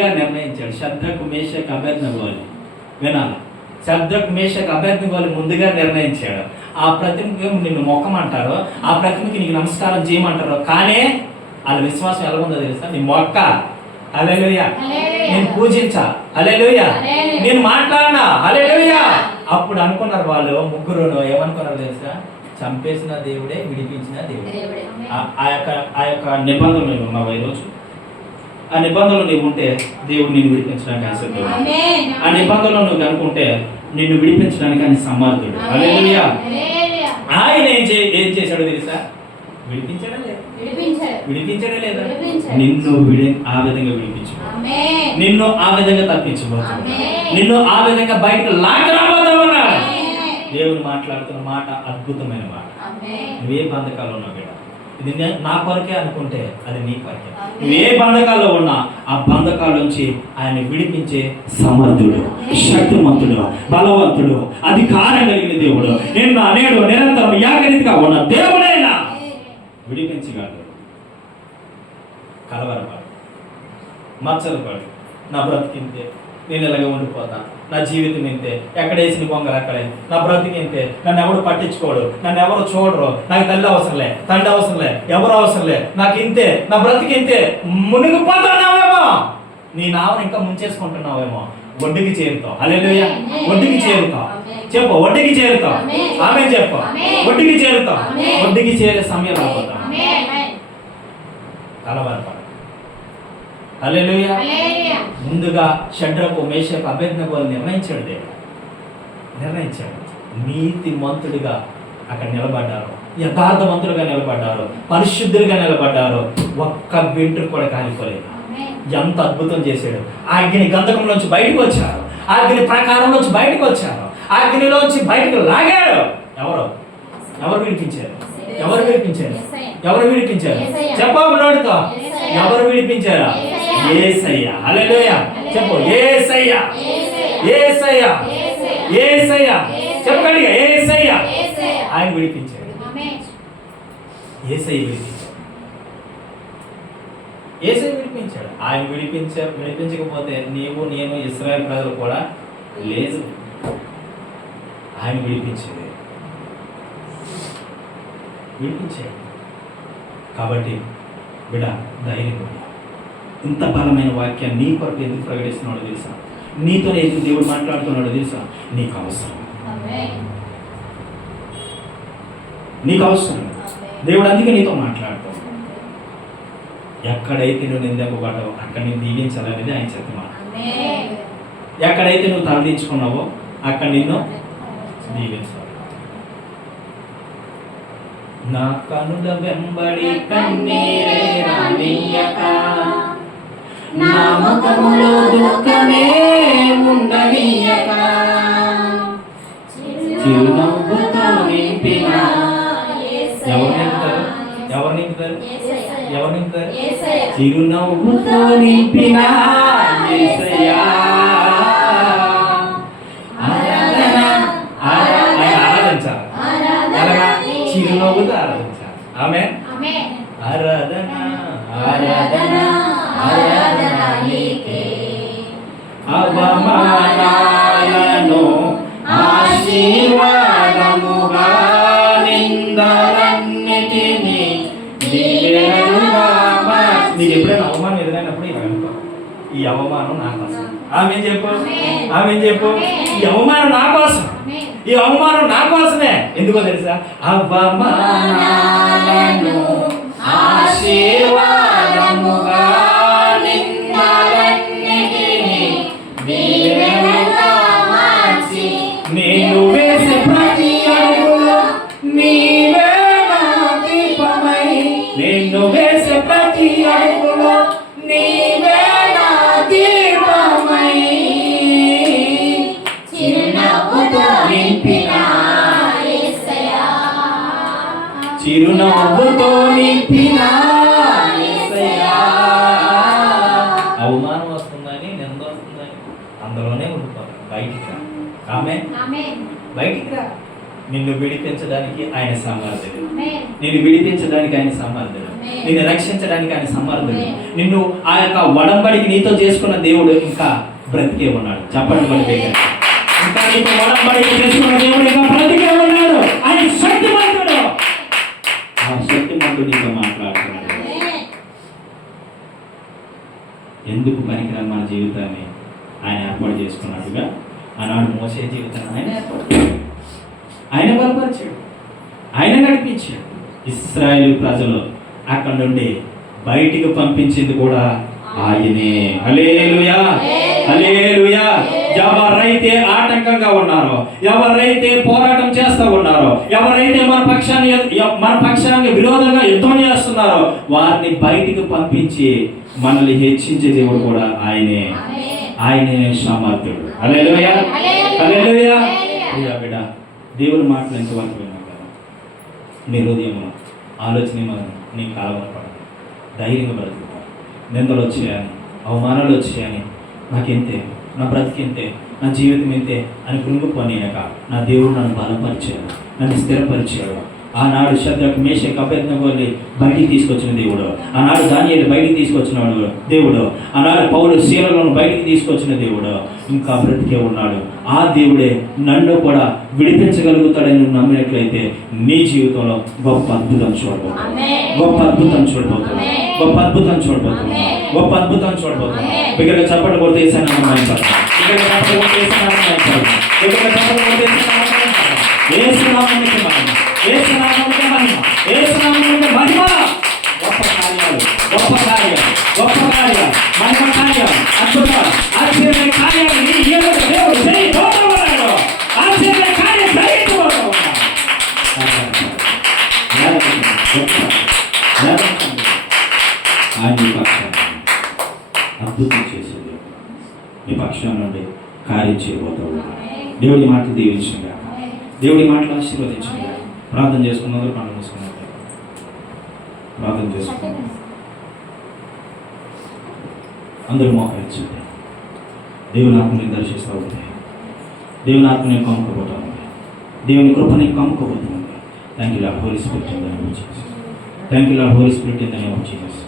ముందుగా నిర్ణయించాడు. శద్రకు మేషకు అబేద్నెగోలు వినాలి. శద్రకు మేషకు అబేద్నెగోలు ముందుగా నిర్ణయించాడు. ఆ ప్రతిమకి నిన్ను మొక్కమంటారు, ఆ ప్రతిమకి నీకు నమస్కారం చేయమంటారు. కానీ వాళ్ళ విశ్వాసం ఎలా ఉందో తెలుసా? నీ మొక్క, హల్లెలూయా, నేను పూజించా, హల్లెలూయా, నేను మాట్లాడినా, హల్లెలూయా. అప్పుడు అనుకున్నారు వాళ్ళు ముగ్గురు, ఏమనుకున్నారు తెలుసా? చంపేసిన దేవుడే, విడిపించిన దేవుడే. ఆ యొక్క నిబంధనలు నువ్వు ఉన్నావు ఈరోజు. ఆ నిబంధనలు నీవు ఉంటే దేవుడు నిన్ను విడిపించడానికి ఆసక్తుడు. ఆ నిబంధనలు నువ్వు కనుకుంటే నిన్ను విడిపించడానికి ఆయన సమర్థుడు. హల్లెలూయా. ఆయన ఏం చేశాడో తెలుసా? విడిపించడం లేదా? విడిపించడం లేదా? నిన్ను ఆ విధంగా విడిపించు, నిన్ను ఆ విధంగా తప్పించబోతున్నాడు, నిన్ను ఆ విధంగా బయటకు లాగి రాబోతున్నాడు. దేవుడు మాట్లాడుతున్న మాట అద్భుతమైన మాట. నువ్వే బంధకాలు ఉన్నావు బిడ్డ, ఇది నా కొరకే అనుకుంటే అది నీ కొరకే. నువ్వే బంధకాల్లో ఉన్నా ఆ బంధకాల నుంచి ఆయన విడిపించే సమర్థుడు, శక్తిమంతుడు, బలవంతుడు, అధికారం కలిగిన దేవుడు, నిన్న నేడు నిరంతరం ఏకరీతిగా ఉన్న దేవుడైనా విడిపించగలడు. కలవరపడు, మచ్చలు పడు, నా బ్రతికింతే, నేను ఇలాగే ఉండిపోతా, నా జీవితం ఇంతే, ఎక్కడ వేసిన పొంగలు అక్కడే, నా బ్రతికింతే, నన్ను ఎవరు పట్టించుకోడు, నన్ను ఎవరు చూడరు, నాకు తల్లి అవసరంలే, తండ్రి అవసరంలే, ఎవరు అవసరంలే, నాకు ఇంతే, నా బ్రతికింతే, మునిగిపోతున్నావేమో, నీ నావను ఇంకా ముంచేసుకుంటున్నావేమో, ఒడ్డుకి చేరుతావు. హల్లెలూయా. ఒడ్డుకి చేరుతావు. చెప్పు, ఒడ్డుకి చేరుతావు. ఆమె చెప్పు, ఒడ్డుకి చేరుతావు. ఒడ్డుకి చేరే సమయం రాబోతావు. కలవరపడు. హల్లెలూయా. ముందుగా షడ్రకు మేషకు అబేద్నెగోలు నిర్ణయించాడు దేవుడు. నిర్ణయించాడు. నీతిమంతుడిగా అక్కడ నిలబడ్డారు, యథార్థవంతులుగా నిలబడ్డారు, పరిశుద్ధులుగా నిలబడ్డారు. ఒక్క వెంట్రుక కూడా కాలిపోలేదు. ఎంత అద్భుతం చేశాడు. అగ్ని గంధకంలోంచి బయటకు వచ్చారు, అగ్ని ప్రకారంలోంచి బయటకు వచ్చారు, అగ్నిలోంచి బయటకు లాగాడు. ఎవరు విడిపించారు? ఎవరు విడిపించారు? ఎవరు విడిపించారు? చెప్పు నోటితో. ఎవరు విడిపించారా? యేసయ్య. హల్లెలూయా. చెప్పు, యేసయ్య, యేసయ్య, యేసయ్య. చెప్పండి, యేసయ్య. ఆయన విడిపించాడు. యేసయ్య విడిపించాడు. యేసయ్య విడిపించాడు. ఆయన విడిపించకపోతే నీవు, నేను, ఇశ్రాయేలు ప్రజలు కూడా లేదు. ఆయన విడిపించాడు. కాబట్టి బిడ్డ, ధైర్యం. ఇంత బలమైన వాక్యాన్ని నీ కొరకు ఎందుకు ప్రకటిస్తున్నాడో తెలుసా? నీతో ఎందుకు దేవుడు మాట్లాడుతున్నాడో తెలుసా? నీకు అవసరం, నీకు అవసరం. దేవుడు అందుకే నీతో మాట్లాడుతాడు. ఎక్కడైతే నువ్వు నిందింపబడ్డావో అక్కడ నేను దీవించాలనేది ఆయన చెప్తున్నా. ఎక్కడైతే నువ్వు తలదించుకున్నావో అక్కడ నిన్ను దీవించాలి. నా కనుల వెంబడి కన్నీరే రానియ్యక, నా ముఖములో దుఃఖమే ఉండనియ్యక, చిరునవ్వుతో నింపిన. ఎవరు నింపుతారు? చిరునవ్వుతో నింపిన యేసయ్యా. చిరునవ్వుతో ఆరాధించాలి. ఆమేన్. ఆరాధన, ఆరాధన, ఆరాధన నీకే. అవమానాలను ఆశీర్వాదముగా, నిందలన్నిటినీ దీవెనలుగా మార్చి. నీకు ఎప్పుడైనా అవమానం ఎదురైనప్పుడు ఇలా అనుకో, ఈ అవమానం నా కోసం. ఆమె చెప్పు, ఆమె చెప్పు, ఈ అవమానం నా కోసం, ఈ అవమానం నా కోసమే. ఎందుకో తెలుసా? అవమానాలను ఆశీర్వాదముగా, నిందలన్నిటినీ దీవెనలుగా మార్చి. నేను వేసే ప్రతి అడుగులో నీవే నా దీపమై, నేను వేసే ప్రతి అడుగులో నీవే నా దీపమై, చిరునవ్వుతో నింపిన యేసయ్యా. చిరునవ్వుతో నింపిన యేసయ్యా. అవమానం వస్తుందని, నింద వస్తుందని అందులోనే ఉండిపోతారు. బయటికి రా. ఆమేన్. బయటికి రా. నిన్ను విడిపించడానికి ఆయన సమర్థుడు. నిన్ను విడిపించడానికి ఆయన సమర్థుడు. నిన్ను రక్షించడానికి ఆయన సమర్థుడు. నిన్ను ఆ యొక్క ఒడంబడికి నీతో చేసుకున్న దేవుడు ఇంకా బ్రతికే ఉన్నాడు. చెప్పండి మన దగ్గర. ఇంకా నీకు ఒడంబడికి చేసుకున్న దేవుడు ఇంకా బ్రతికే ఉన్నాడు. ఆయన శక్తిమంతుడు. ఆ శక్తిమంతుడు నీతో మాట్లాడుతున్నాడు. ఎందుకు పనికిరాని మన జీవితాన్ని ఆయన ఏర్పాటు చేసుకున్నట్టుగా ఆనాడు మోసే జీవితాన్ని ఆయన ఏర్పాటు, ఆయన బలపరిచాడు, ఆయన నడిపించాడు. ఇశ్రాయేలు ప్రజలు అక్కడ నుండి బయటికి పంపించింది కూడా ఆయనే. హల్లెలూయా, హల్లెలూయా. ఎవరైతే ఆటంకంగా ఉన్నారో, ఎవరైతే పోరాటం చేస్తూ ఉన్నారో, ఎవరైతే మన పక్షాన్ని విరోధంగా యుద్ధం చేస్తున్నారో వారిని బయటికి పంపించి మనల్ని హెచ్చించే దేవుడు కూడా ఆయనే. ఆయనే సమర్థుడు. హల్లెలూయా, హల్లెలూయా. బిడ్డ, దేవుని మాటలు ఎంతవరకు విన్నాం కదా. నీ హృదయంలో ఆలోచన నీ కాలవరపడదు, ధైర్యంగా బ్రతుకుతావు. నిందలు వచ్చాయని, అవమానాలు వచ్చాయని, నాకెంతే, నా బ్రతికింతే, నా జీవితం ఇంతే అని కృంగిపోయాక నా దేవుడు నన్ను బలపరిచాడు, నన్ను స్థిరపరిచాడు. ఆనాడు శద్రకు, మేషకు, అబేద్నెగోని బయటికి తీసుకొచ్చిన దేవుడు, ఆనాడు దానియేలు బయటికి తీసుకొచ్చిన దేవుడు, ఆనాడు పౌలు శీలను బయటికి తీసుకొచ్చిన దేవుడు ఇంకా బ్రతికే ఉన్నాడు. ఆ దేవుడే నన్ను కూడా విడిపించగలుగుతాడని నువ్వు నమ్మినట్లయితే నీ జీవితంలో గొప్ప అద్భుతం చూడబోతున్నావు. గొప్ప అద్భుతం చూడబోతున్నావు. గొప్ప అద్భుతం చూడబోతున్నావు. గొప్ప అద్భుతం చూడబోతున్నావు. బిగ్గరగా చప్పట్లు కొడితే ఏసైనా గొప్ప కార్యాలు, గొప్ప కార్యాలు, గొప్ప కార్యాలు, మహిమ కార్యాలు, అద్భుతాలు, ఆశ్చర్య కార్యాలు దేవుడు చేయబోతున్నాడు. ఆశ్చర్య కార్యం చేయబోతున్నాడు. ఆయన అద్భుతం చేసేది మీ పక్షం నుండి కార్యం చేయబోతాడు. దేవుడి మాటలు దీవించగా, దేవుడి మాటలు ఆశీర్వదించగా. ప్రార్థన చేసుకున్నారు, ప్రార్థన చేసుకున్నారు, ప్రార్థన చేసుకున్నారు. అందరూ మోకరించండి. దేవుని ఆత్మని దర్శిస్తూ ఉంది. దేవుని ఆత్మని కమ్ముకోబోతా ఉంది. దేవుని కృపని కమ్ముకోబోతుంది. Thank you Lord Holy Spirit in the name of Jesus. Thank you Lord Holy Spirit in the name of Jesus.